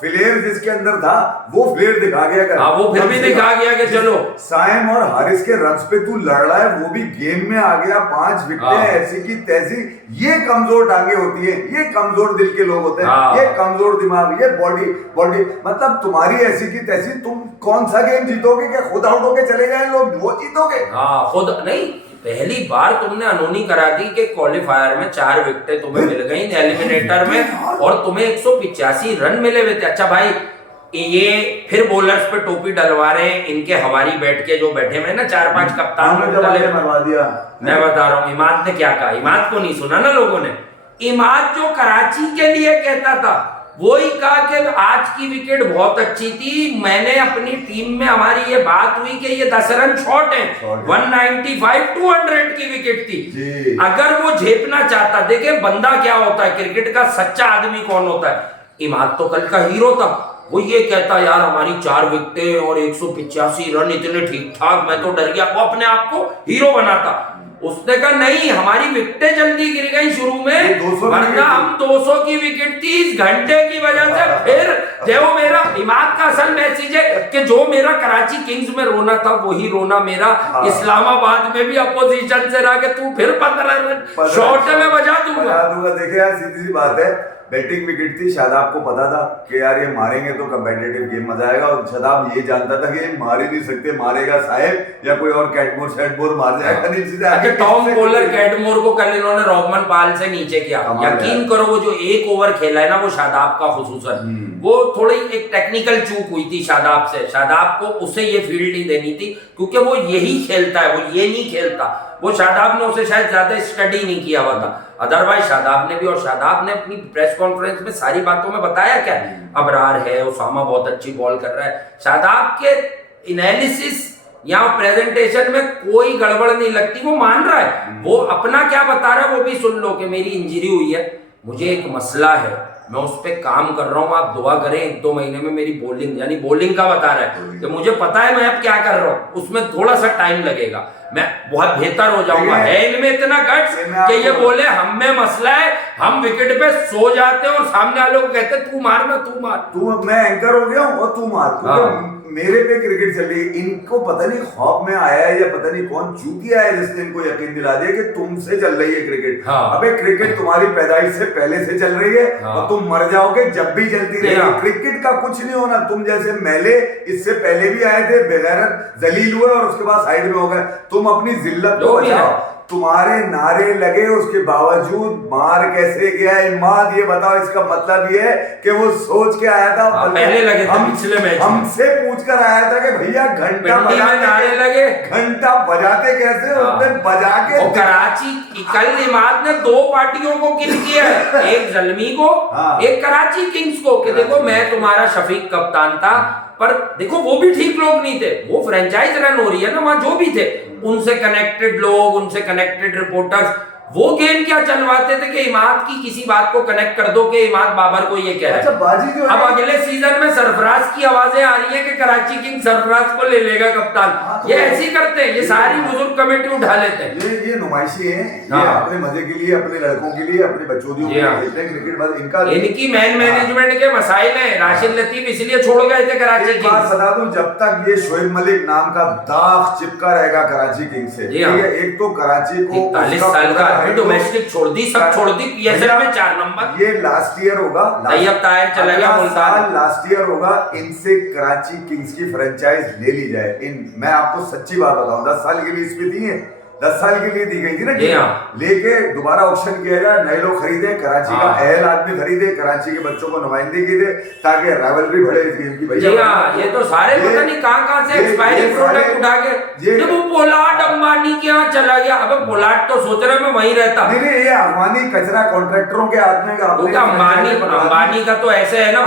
फ्लेयर जिसके अंदर था वो फ्लेयर दिखा गया कर। वो फिर भी दिखा गया कि चलो साइम और हारिस के रन्स पे तू लड़ रहा है, वो भी गेम में आ गया, 5 विकेटें ऐसी की तैसी। ये कमजोर टांगे होती है, ये कमजोर दिल के लोग होते हैं, ये कमजोर दिमाग, ये बॉडी मतलब तुम्हारी ऐसी की तैसी। तुम कौन सा गेम जीतोगे? क्या खुद आउट होके चले जाए लोग, वो जीतोगे? खुद नहीं। पहली बार तुमने अनहोनी करा दी कि क्वालिफायर में 4 विकेटें तुम्हें मिल गई एलिमिनेटर में, और तुम्हें 185 रन मिले हुए थे। अच्छा भाई, ये फिर बॉलर्स पे टोपी डलवा रहे हैं इनके हवारी बैठ के जो बैठे हुए ना 4-5 कप्तान मरवा दिया। मैं बता रहा हूँ इमाद ने क्या कहा। इमाद को नहीं सुना ना लोगों ने? इमाद जो कराची के लिए कहता था वो ही कहा कि आज की विकेट बहुत अच्छी थी। मैंने अपनी टीम में हमारी ये बात हुई कि ये 10 रन शॉर्ट है, 195-200 की विकेट थी। अगर वो झेपना चाहता, देखे बंदा क्या होता है, क्रिकेट का सच्चा आदमी कौन होता है। इमाद तो कल का हीरो था। वो ये कहता यार हमारी 4 विकेटें और 185 रन इतने ठीक ठाक, मैं तो डर गया। वो अपने आप को हीरो बनाता। उसने कहा नहीं, हमारी विकेटें जल्दी गिर गई शुरू में, वरना हम 200 की विकेट थी। इस घंटे की वजह से फिर देखो मेरा दिमाग का असल मैसेज है कि जो मेरा कराची किंग्स में रोना था वही रोना मेरा इस्लामाबाद में भी अपोजिशन से रहा कि तू फिर 15 रन शॉर्ट में बजा दूंगा। देखिए यार, सीधी सी बात है, बैटिंग विकेट थी, शादाब को पता था कि यार ये मारेंगे तो कम्पिटिटिव गेम मजा आएगा, और शादाब ये जानता था कि ये मार ही नहीं सकते, मारेगा साहेब या कोई और कैटमोर शैटमोर मार जाएगा नहीं सीधे आगे। टॉम कोलर कैटमोर को कल इन्होंने रॉबमन पाल से नीचे किया, यकीन करो वो जो एक ओवर खेला है ना वो शादाब का खुसूसन, वो थोड़ी एक टेक्निकल चूक हुई थी शादाब से, शादाब को उसे ये फील्ड नहीं देनी थी क्योंकि वो यही खेलता है, वो ये नहीं खेलता, वो शादाब ने उसे शायद ज्यादा स्टडी नहीं किया हुआ था, अदरवाइज शादाब ने भी, और शादाब ने अपनी प्रेस कॉन्फ्रेंस में सारी बातों में बताया क्या, अबरार है, उसामा बहुत अच्छी बॉल कर रहा है, शादाब के एनालिसिस या प्रेजेंटेशन में कोई गड़बड़ नहीं लगती, वो मान रहा है, वो अपना क्या बता रहा है वो भी सुन लो कि मेरी इंजरी हुई है, मुझे एक मसला है, मैं उस पर काम कर रहा हूँ, आप दुआ करें 1-2 महीने में मेरी बॉलिंग, यानी बॉलिंग का बता रहा है कि मुझे पता है मैं अब क्या कर रहा हूँ, उसमें थोड़ा सा टाइम लगेगा, मैं बहुत बेहतर हो जाऊंगा। है इनमें इतना गट्स कि ये बोले हम में मसला है, हम विकेट पे सो जाते हैं और सामने वाले को कहते हैं तू मारना, तू मार, तू, मैं एंकर हो गया हूँ और तू मार, मेरे पे क्रिकेट चल रही है। इनको पता नहीं ख्वाब में आया है या पता नहीं कौन चूतिया है जिसने इनको यकीन दिला दिया कि तुमसे चल रही है क्रिकेट। अबे क्रिकेट तुम्हारी पैदाइश से पहले से चल रही है और तुम मर जाओगे जब भी चलती रहेगी। क्रिकेट का कुछ नहीं होना, तुम जैसे मैले इससे पहले भी आए थे, बेगैरत जलील हुए और उसके बाद साइड में हो गए। तुम अपनी जिल्लत को बचाओ, तुम्हारे नारे लगे उसके बावजूद मार कैसे गया इमाद, ये बताओ। इसका मतलब ये है कि वो सोच के आया था, पहले लगे थे पिछले मैच में, हमसे पूछ कर आया था कि भैया घंटा नारे लगे, घंटा बजाते कैसे, उसने बजा के कराची कल इमाद ने 2 पार्टियों को किल किया है, एक जलमी को, एक कराची किंग्स को, कि देखो मैं तुम्हारा शफीक कप्तान था, पर देखो वो भी ठीक लोग नहीं थे, वो फ्रेंचाइज रन हो रही है ना, वहां जो भी थे उनसे कनेक्टेड लोग, उनसे कनेक्टेड रिपोर्टर्स, वो गेम क्या चलवाते थे कि इमाद की किसी बात को कनेक्ट कर दो कि इमाद बाबर को ये कह रहा है। अच्छा, बाजी जो अब अगले सीजन में सरफराज की आवाजें आ रही है कि कराची किंग सरफराज को ले लेगा कप्तान, ये ऐसी करते हैं, ये सारी बुजुर्ग कमेटी उठा लेते हैं, ये नुमाइशी है, ये अपने मजे के लिए, अपने लड़कों के लिए, अपने बच्चों के लिए खेलते हैं क्रिकेट। बस इनकी मैन मैनेजमेंट के मसाइल हैं। राशिद लतीफ इसलिए छोड़ गए थे कराची किंग्स। बात बता दूं, जब तक ये शोएब मलिक नाम का दाग चिपका रहेगा कराची किंग्स से, एक तो कराची को 40 साल का डोमेस्टिक छोड़ दी, सब छोड़ दी, पीएसएल में 4 नंबर, ये लास्ट ईयर होगा, तैयब ताहिर चला गया मुल्तान, लास्ट ईयर होगा, इनसे कराची किंग्स की फ्रेंचाइज ले ली जाए। मैं आपको सच्ची बात बताऊं, 10 साल के लिए इसमें दी है, 10 साल के लिए दी गई थी ना, लेके दोबारा ऑक्शन किया जाए, नए लोग खरीदे, कराची का अहल आदमी खरीदे, कराची के बच्चों को नुमाइंदगी दे, ताकि राइवलरी बढ़े इस गेम की। भैया ये तो सारे पता नहीं कहां से एक्सपायरी प्रोडक्ट उठा के, जब वो पोलार्ड अंबानी के यहाँ चला गया, अब पोलार्ड तो सोच रहे मैं वहीं रहता, नहीं ये अंबानी कचरा कॉन्ट्रैक्टरों के हाथ में, अंबानी का तो ऐसे है ना,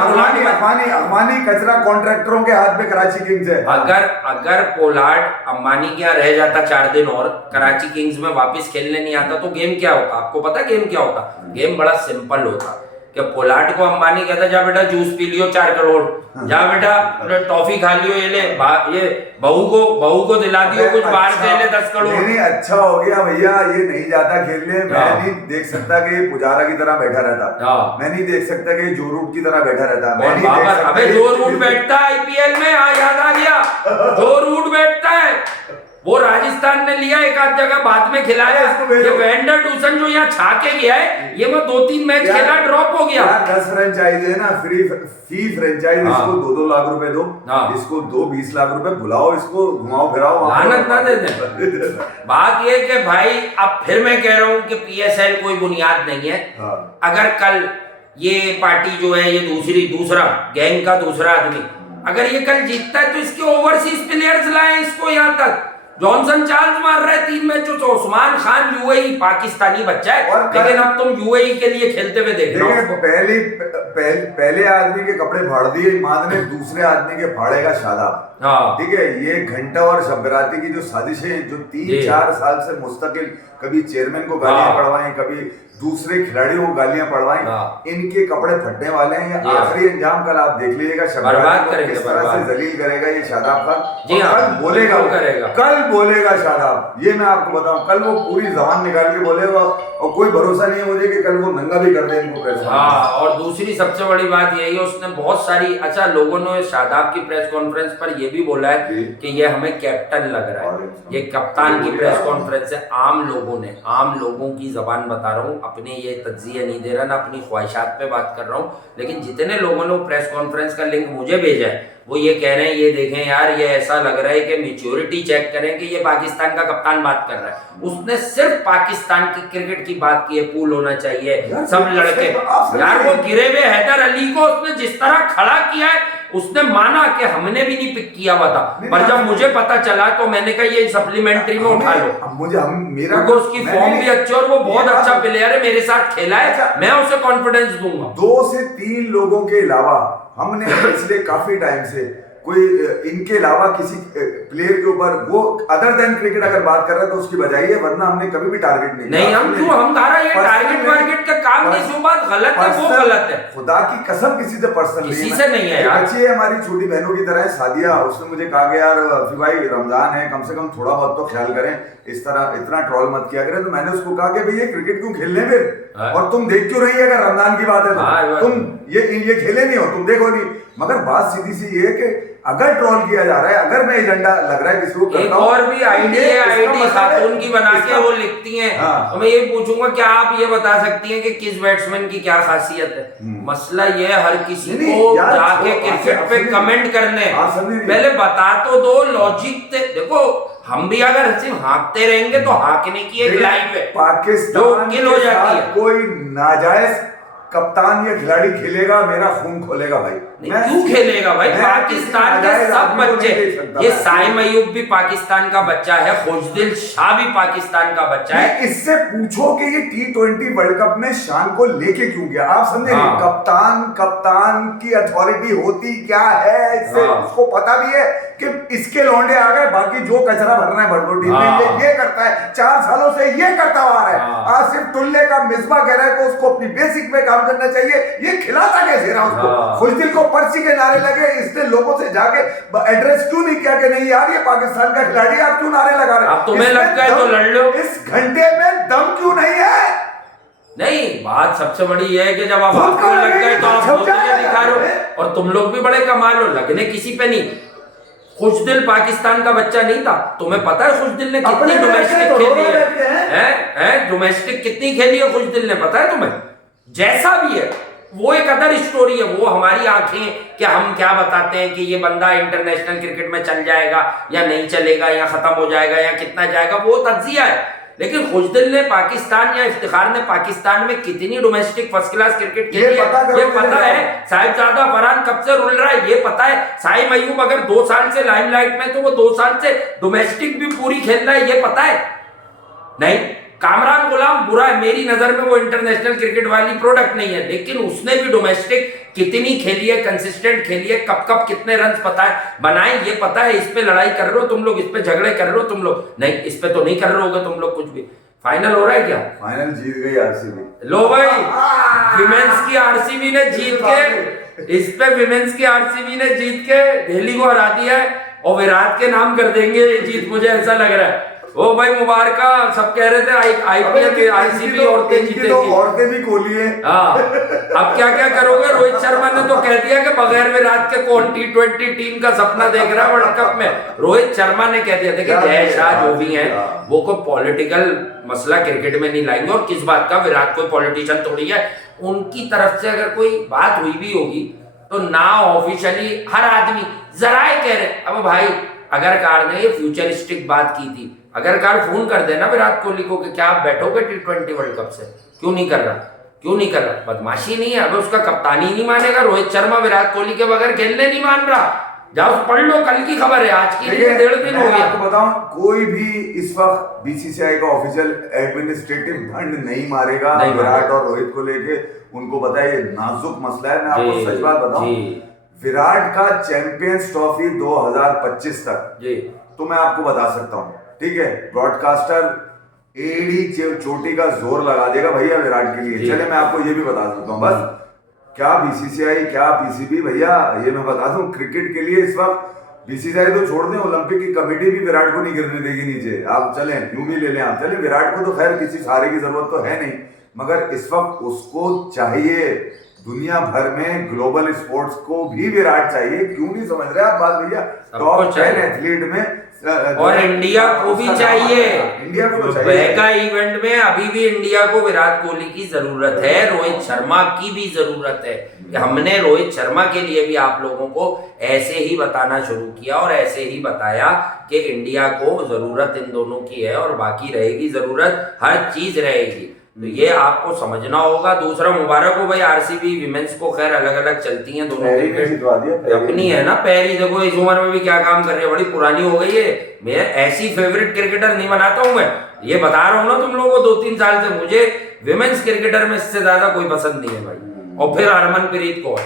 अंबानी कचरा कॉन्ट्रैक्टरों के हाथ में कराची किंग्स है। अगर पोलार्ड अंबानी के यहाँ रह जाता 4 दिन और कराची किंग्स में वापस खेलने नहीं आता तो गेम क्या होता? आपको पता है गेम क्या होता? गेम बड़ा सिंपल होता कि पोलार्ड को अंबानी कहता जा बेटा जूस पी लियो 4 करोड़, जा बेटा टॉफी खा लियो, ये बहू को दिला दियो कुछ बाहर से ले 10 करोड़। नहीं अच्छा हो गया भैया, ये नहीं जाता खेलने। मैं नहीं देख सकता कि पुजारा की तरह बैठा रहता, मैं नहीं देख सकता कि जो रूट की तरह बैठा रहता। मैं नहीं देख सकता। अबे जो रूट बैठता है आईपीएल में, याद आ गया, जो रूट बैठता है वो राजस्थान ने लिया, एक आध जगह बाद में खिलाया। ये वेंडर डूसन जो यहाँ छा के गया है, ये वो 2-3 मैच खेला, ड्रॉप हो गया। 10 फ्रेंचाइज है ना, फी फ्रेंचाइज, इसको 2-2 लाख रुपए दो, इसको 20 लाख रुपए, बुलाओ इसको, घुमाओ फिराओ, लानत ना दे दे। बात ये कि भाई अब फिर मैं कह रहा हूँ कि पीएसएल कोई बुनियाद नहीं है। अगर कल ये पार्टी जो है, ये दूसरा गैंग का दूसरा आदमी अगर ये कल जीतता है तो इसके ओवरसीज प्लेयर्स लाए इसको यहाँ तक। जॉनसन चार्ल्स मार रहे 3 मैचों से, उस्मान खान यूएई पाकिस्तानी बच्चा है, लेकिन अब तुम यूएई के लिए खेलते हुए देख रहे हो। पहले आदमी के कपड़े फाड़ दिए इमाद ने, दूसरे आदमी के फाड़ेगा शादाब। ठीक है, ये घंटा और शबराती की जो साजिशें जो 3-4 साल से मुस्तकिल, कभी चेयरमैन को गालियां पड़वाएं, कभी दूसरे खिलाड़ियों को गालियां पड़वाएं, इनके कपड़े फटने वाले हैं। ये आखिरी अंजाम कल आप देख लीजिएगा, शबराती को किस तरह से जलील करेगा ये शादाब खान। कल बोलेगा, कल बोलेगा शादाब, ये मैं आपको बताऊं, कल वो पूरी जबान निकाल के बोलेगा और कोई भरोसा नहीं है मुझे कि कल वो नंगा भी कर दे इनको प्रेस। और दूसरी सबसे बड़ी बात यही है, उसने बहुत सारी अच्छा लोगों ने शादाब की प्रेस कॉन्फ्रेंस पर ये भी बोला है कि ये हमें कैप्टन लग रहा है, ये कप्तान की प्रेस कॉन्फ्रेंस है। आम लोगों की जबान बता रहा हूँ, अपने ये तज्जिया नहीं दे रहा, ना अपनी ख्वाहिशात पे बात कर रहा हूँ, लेकिन जितने लोगों ने प्रेस कॉन्फ्रेंस का लिंक मुझे भेजा है वो ये कह रहे हैं, ये देखें यार, ये ऐसा लग रहा है कि मैच्योरिटी चेक करें कि ये पाकिस्तान का कप्तान बात कर रहा है। उसने सिर्फ पाकिस्तान की क्रिकेट की बात की है, पूल होना चाहिए, सब लड़के। यार वो गिरे हुए हैदर अली को उसने जिस तरह खड़ा किया है, उसने माना कि हमने भी नहीं पिक किया हुआ था, पर जब मुझे पता चला तो मैंने कहा ये सप्लीमेंट्री में उठा लो। मेरा उसकी फॉर्म भी अच्छी और वो बहुत अच्छा प्लेयर है, मेरे साथ खेला है, मैं उसे कॉन्फिडेंस दूंगा। 2 से 3 लोगों के अलावा हमने पिछले काफी टाइम से कोई इनके अलावा किसी प्लेयर के ऊपर वो अदर देन क्रिकेट अगर बात कर रहा है तो उसकी बजाय है, वरना हमने कभी भी टारगेट नहीं हम क्यों, हम कह रहा है ये टारगेट वारगेट का काम नहीं, जो बात गलत है वो गलत है। खुदा की कसम किसी से पर्सनल किसी से नहीं है यार। बच्ची है हमारी छोटी बहनों की तरह है, सादिया, उसने मुझे कहा कि यार भाई रमजान है, कम से कम थोड़ा बहुत तो ख्याल करें, इस तरह इतना ट्रोल मत किया करें। तो मैंने उसको कहा कि भैया क्रिकेट क्यों खेलने फिर, और तुम देख क्यों रही है अगर रमजान की बात है तो तुम ये खेले नहीं हो, तुम देखो नहीं। मगर बात सीधी सी ये है कि अगर ट्रोल किया जा रहा है, अगर मैं एजेंडा लग रहा है किसी को एक और भी आईडी खातून की बना के वो लिखती हैं, तो मैं ये पूछूंगा क्या आप ये बता सकती हैं कि किस बैट्समैन की क्या खासियत है? मसला ये है हर किसी को जाके क्रिकेट पे कमेंट करने, पहले बता तो दो लॉजिक। देखो हम भी अगर सिर्फ हाँकते रहेंगे तो हाँकने की एक लाइफ है, पाकिस्तान किल हो जाती है। कोई नाजायज कप्तान या खिलाड़ी खेलेगा मेरा खून खोलेगा भाई। क्यों खेलेगा भाई? पाकिस्तान के सब बच्चे, ये साइम अयूब भी पाकिस्तान का बच्चा है, खुशदिल शाह भी पाकिस्तान का बच्चा है। इससे पूछो कि ये T20 वर्ल्ड कप में शान को लेके क्यों गया? आप समझे? कप्तान की अथॉरिटी होती क्या है, इससे उसको पता भी है कि इसके लौंडे आ गए, बाकी जो कचरा भरना है भर दो टीम में, ये करता है 4 सालों से, ये करता हुआ है। आज सिर्फ टुल्ले का मिसबा कह रहा है कि उसको अपनी बेसिक पे काम करना चाहिए, ये खिलाता कैसे रहा उसको? खुशदिल को पर्ची के नारे लगे, इसने लोगों से जाके एड्रेस क्यों नहीं किया कि नहीं यार ये पाकिस्तान का खिलाड़ी, आप क्यों नारे लगा रहे? अब तुम्हें लग गए तो लड़ लो। इस घंटे में दम क्यों नहीं है? नहीं, बात सबसे बड़ी ये है कि जब आप आपको लग गए तो आप मुझे दिखा रहे हो, और तुम लोग भी बड़े कमाल हो, लगने किसी पे नहीं। खुशदिल पाकिस्तान का बच्चा नहीं था, तुम्हें पता है खुशदिल ने कितनी डोमेस्टिक खेली है? डोमेस्टिक कितनी खेली है खुशदिल ने, पता है तुम्हें? जैसा भी है वो एक अदर स्टोरी है, वो हमारी आंखें कि हम क्या बताते हैं कि ये बंदा इंटरनेशनल क्रिकेट में चल जाएगा या नहीं चलेगा, या खत्म हो जाएगा या कितना जाएगा, वो तज्जिया है। लेकिन खुशदिल ने पाकिस्तान या इफ्तिखार ने पाकिस्तान में कितनी डोमेस्टिक फर्स्ट क्लास क्रिकेट खेली है ये पता है। साहिबजादा फरहान कब से रुल रहा है ये पता है। साइम अयूब अगर 2 साल से लाइमलाइट में तो वो 2 साल से डोमेस्टिक भी पूरी खेल रहा है ये पता है। नहीं, कामरान गुलाम बुरा है मेरी नजर में, वो इंटरनेशनल क्रिकेट वाली प्रोडक्ट नहीं है, लेकिन उसने भी डोमेस्टिक कितनी खेली है, कंसिस्टेंट खेली है, कब कब कितने रन पता है बनाए ये पता है। इस पे लड़ाई कर रहे हो तुम लोग, इस पे झगड़े कर रहे हो तुम लोग, नहीं इस पे तो नहीं कर रहे होगे तुम लोग कुछ भी। फाइनल हो रहा है क्या? फाइनल जीत गई आरसीबी। लो भाई, विमेंस की आरसीबी ने जीत के, इस पे विमेंस की आरसीबी ने जीत के दिल्ली को हरा दिया है, और विराट के नाम कर देंगे ये जीत, मुझे ऐसा लग रहा है। ओ भाई मुबारक, सब कह रहे थे आईपीएल के आरसीबी औरतें जीतेगी, औरतें भी कोहली है। अब क्या क्या करोगे? रोहित शर्मा ने तो कह दिया कि बगैर विराट के कौन T20 टीम का सपना देख रहा है वर्ल्ड कप में। रोहित शर्मा ने कह दिया था कि जय शाह जो भी है वो कोई पॉलिटिकल मसला क्रिकेट में नहीं लाएंगे, और किस बात का, विराट कोई पॉलिटिशियन थोड़ी है। उनकी तरफ से अगर कोई बात हुई भी होगी तो ना ऑफिशियली हर आदमी जराए कह रहे, अब भाई अगर कार ने ये फ्यूचरिस्टिक बात की थी, अगर कार फोन कर देना विराट कोहली को कि क्या आप बैठोगे T20 वर्ल्ड कप से, क्यों नहीं कर रहा, क्यों नहीं कर रहा? बदमाशी नहीं है, अब उसका कप्तानी नहीं मानेगा। रोहित शर्मा विराट कोहली के बगैर खेलने नहीं मान रहा, जाओ पढ़ लो, कल की खबर है, आज की 1.5 दिन हो गया। आपको बताऊं, कोई भी इस वक्त बीसीसीआई का ऑफिशियल एडमिनिस्ट्रेटिव फंड नहीं मारेगा विराट और रोहित को लेके। उनको पता है ये नाजुक मसला है। मैं आपको सच बात बताऊं, विराट का चैंपियंस ट्रॉफी 2025 तक तो मैं आपको बता सकता हूं, ठीक है, ब्रॉडकास्टर एड़ी चोटी का जोर लगा देगा भैया विराट के लिए। चले मैं आपको ये भी बता सकता हूँ, बस क्या बीसीसीआई क्या पीसीबी, भैया ये मैं बता दूं, क्रिकेट के लिए इस वक्त बीसीसीआई तो छोड़ दें, ओलंपिक की कमेटी भी विराट को नहीं गिरने देगी नीचे। आप चलें यूं भी ले लें, आप चलें, विराट को तो खैर किसी सहारे की जरूरत तो है नहीं, मगर इस वक्त उसको चाहिए दुनिया भर में ग्लोबल स्पोर्ट्स को भी विराट चाहिए, क्यों नहीं समझ रहे आप बात भैया? टॉप 10 एथलीट में और इंडिया को भी चाहिए। इंडिया को तो चाहिए। मेगा इवेंट में अभी भी इंडिया को विराट कोहली की जरूरत है, रोहित शर्मा की भी जरूरत है। हमने रोहित शर्मा के लिए भी आप लोगों को ऐसे ही बताना शुरू किया और ऐसे ही बताया कि इंडिया को जरूरत इन दोनों की है और बाकी रहेगी जरूरत, हर चीज रहेगी। तो ये आपको समझना होगा। दूसरा, मुबारक हो भाई आरसीबी विमेंस को, खैर अलग अलग चलती हैं दोनों की, अपनी है ना पहली। देखो इस उम्र में भी क्या काम कर रही है, बड़ी पुरानी हो गई है। मैं ऐसी फेवरेट क्रिकेटर नहीं बनाता हूं, मैं ये बता रहा हूँ ना तुम लोगों को 2-3 साल से, मुझे विमेंस क्रिकेटर में इससे ज्यादा कोई पसंद नहीं है भाई। और फिर हरमनप्रीत कौर,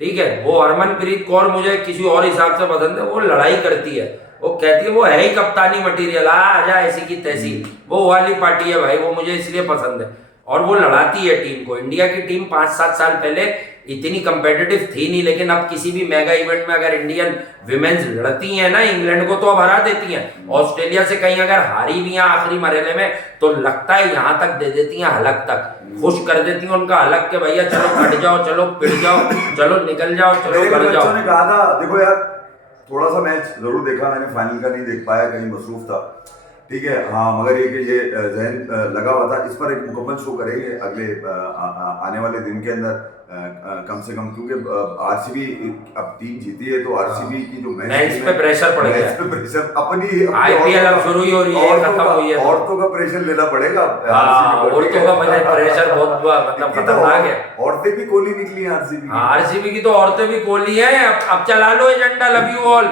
ठीक है, वो हरमनप्रीत कौर मुझे किसी और हिसाब से पसंद है। वो लड़ाई करती है, वो कहती है वो है ही कप्तानी मटेरियल, आ जा ऐसी की तैसी, वो वाली पार्टी है भाई, वो मुझे इसलिए पसंद है। और वो लड़ाती है टीम को। इंडिया की टीम 5-7 साल पहले इतनी कंपेटिटिव थी नहीं, लेकिन अब किसी भी मेगा इवेंट में अगर इंडियन विमेन्स लड़ती हैं ना, इंग्लैंड को तो अब हरा देती हैं। ऑस्ट्रेलिया से कहीं अगर हारी भी हैं आखिरी मरहले में तो लगता है यहाँ तक दे देती हैं, हलक तक खुश कर देती हैं उनका हलक के भैया चलो कट जाओ, चलो पिट जाओ, चलो निकल जाओ, चलो गड़ जाओ। ने कहा था, देखो यार थोड़ा सा मैच जरूर देखा मैंने, फाइनल का नहीं देख पाया, कहीं मसरूफ था, ठीक है। हाँ, मगर ये जहन लगा हुआ था, इस पर एक मुकम्मल शो करेंगे अगले आने वाले दिन के अंदर कम से कम, क्योंकि आरसीबी अब टीम जीती है तो आरसीबी की जो मैच पे प्रेशर पड़ गया, प्रेशर अपनी आईपीएल अब शुरू ही हो रही है, खत्म हुई है, औरतों का प्रेशर लेना पड़ेगा। औरतों का प्रेशर बहुत मतलब खतरनाक है। औरतें भी कोहली निकली आरसीबी की, आरसीबी की तो औरतें भी कोहली है। अब चला लो एजेंडा, लव यू ऑल।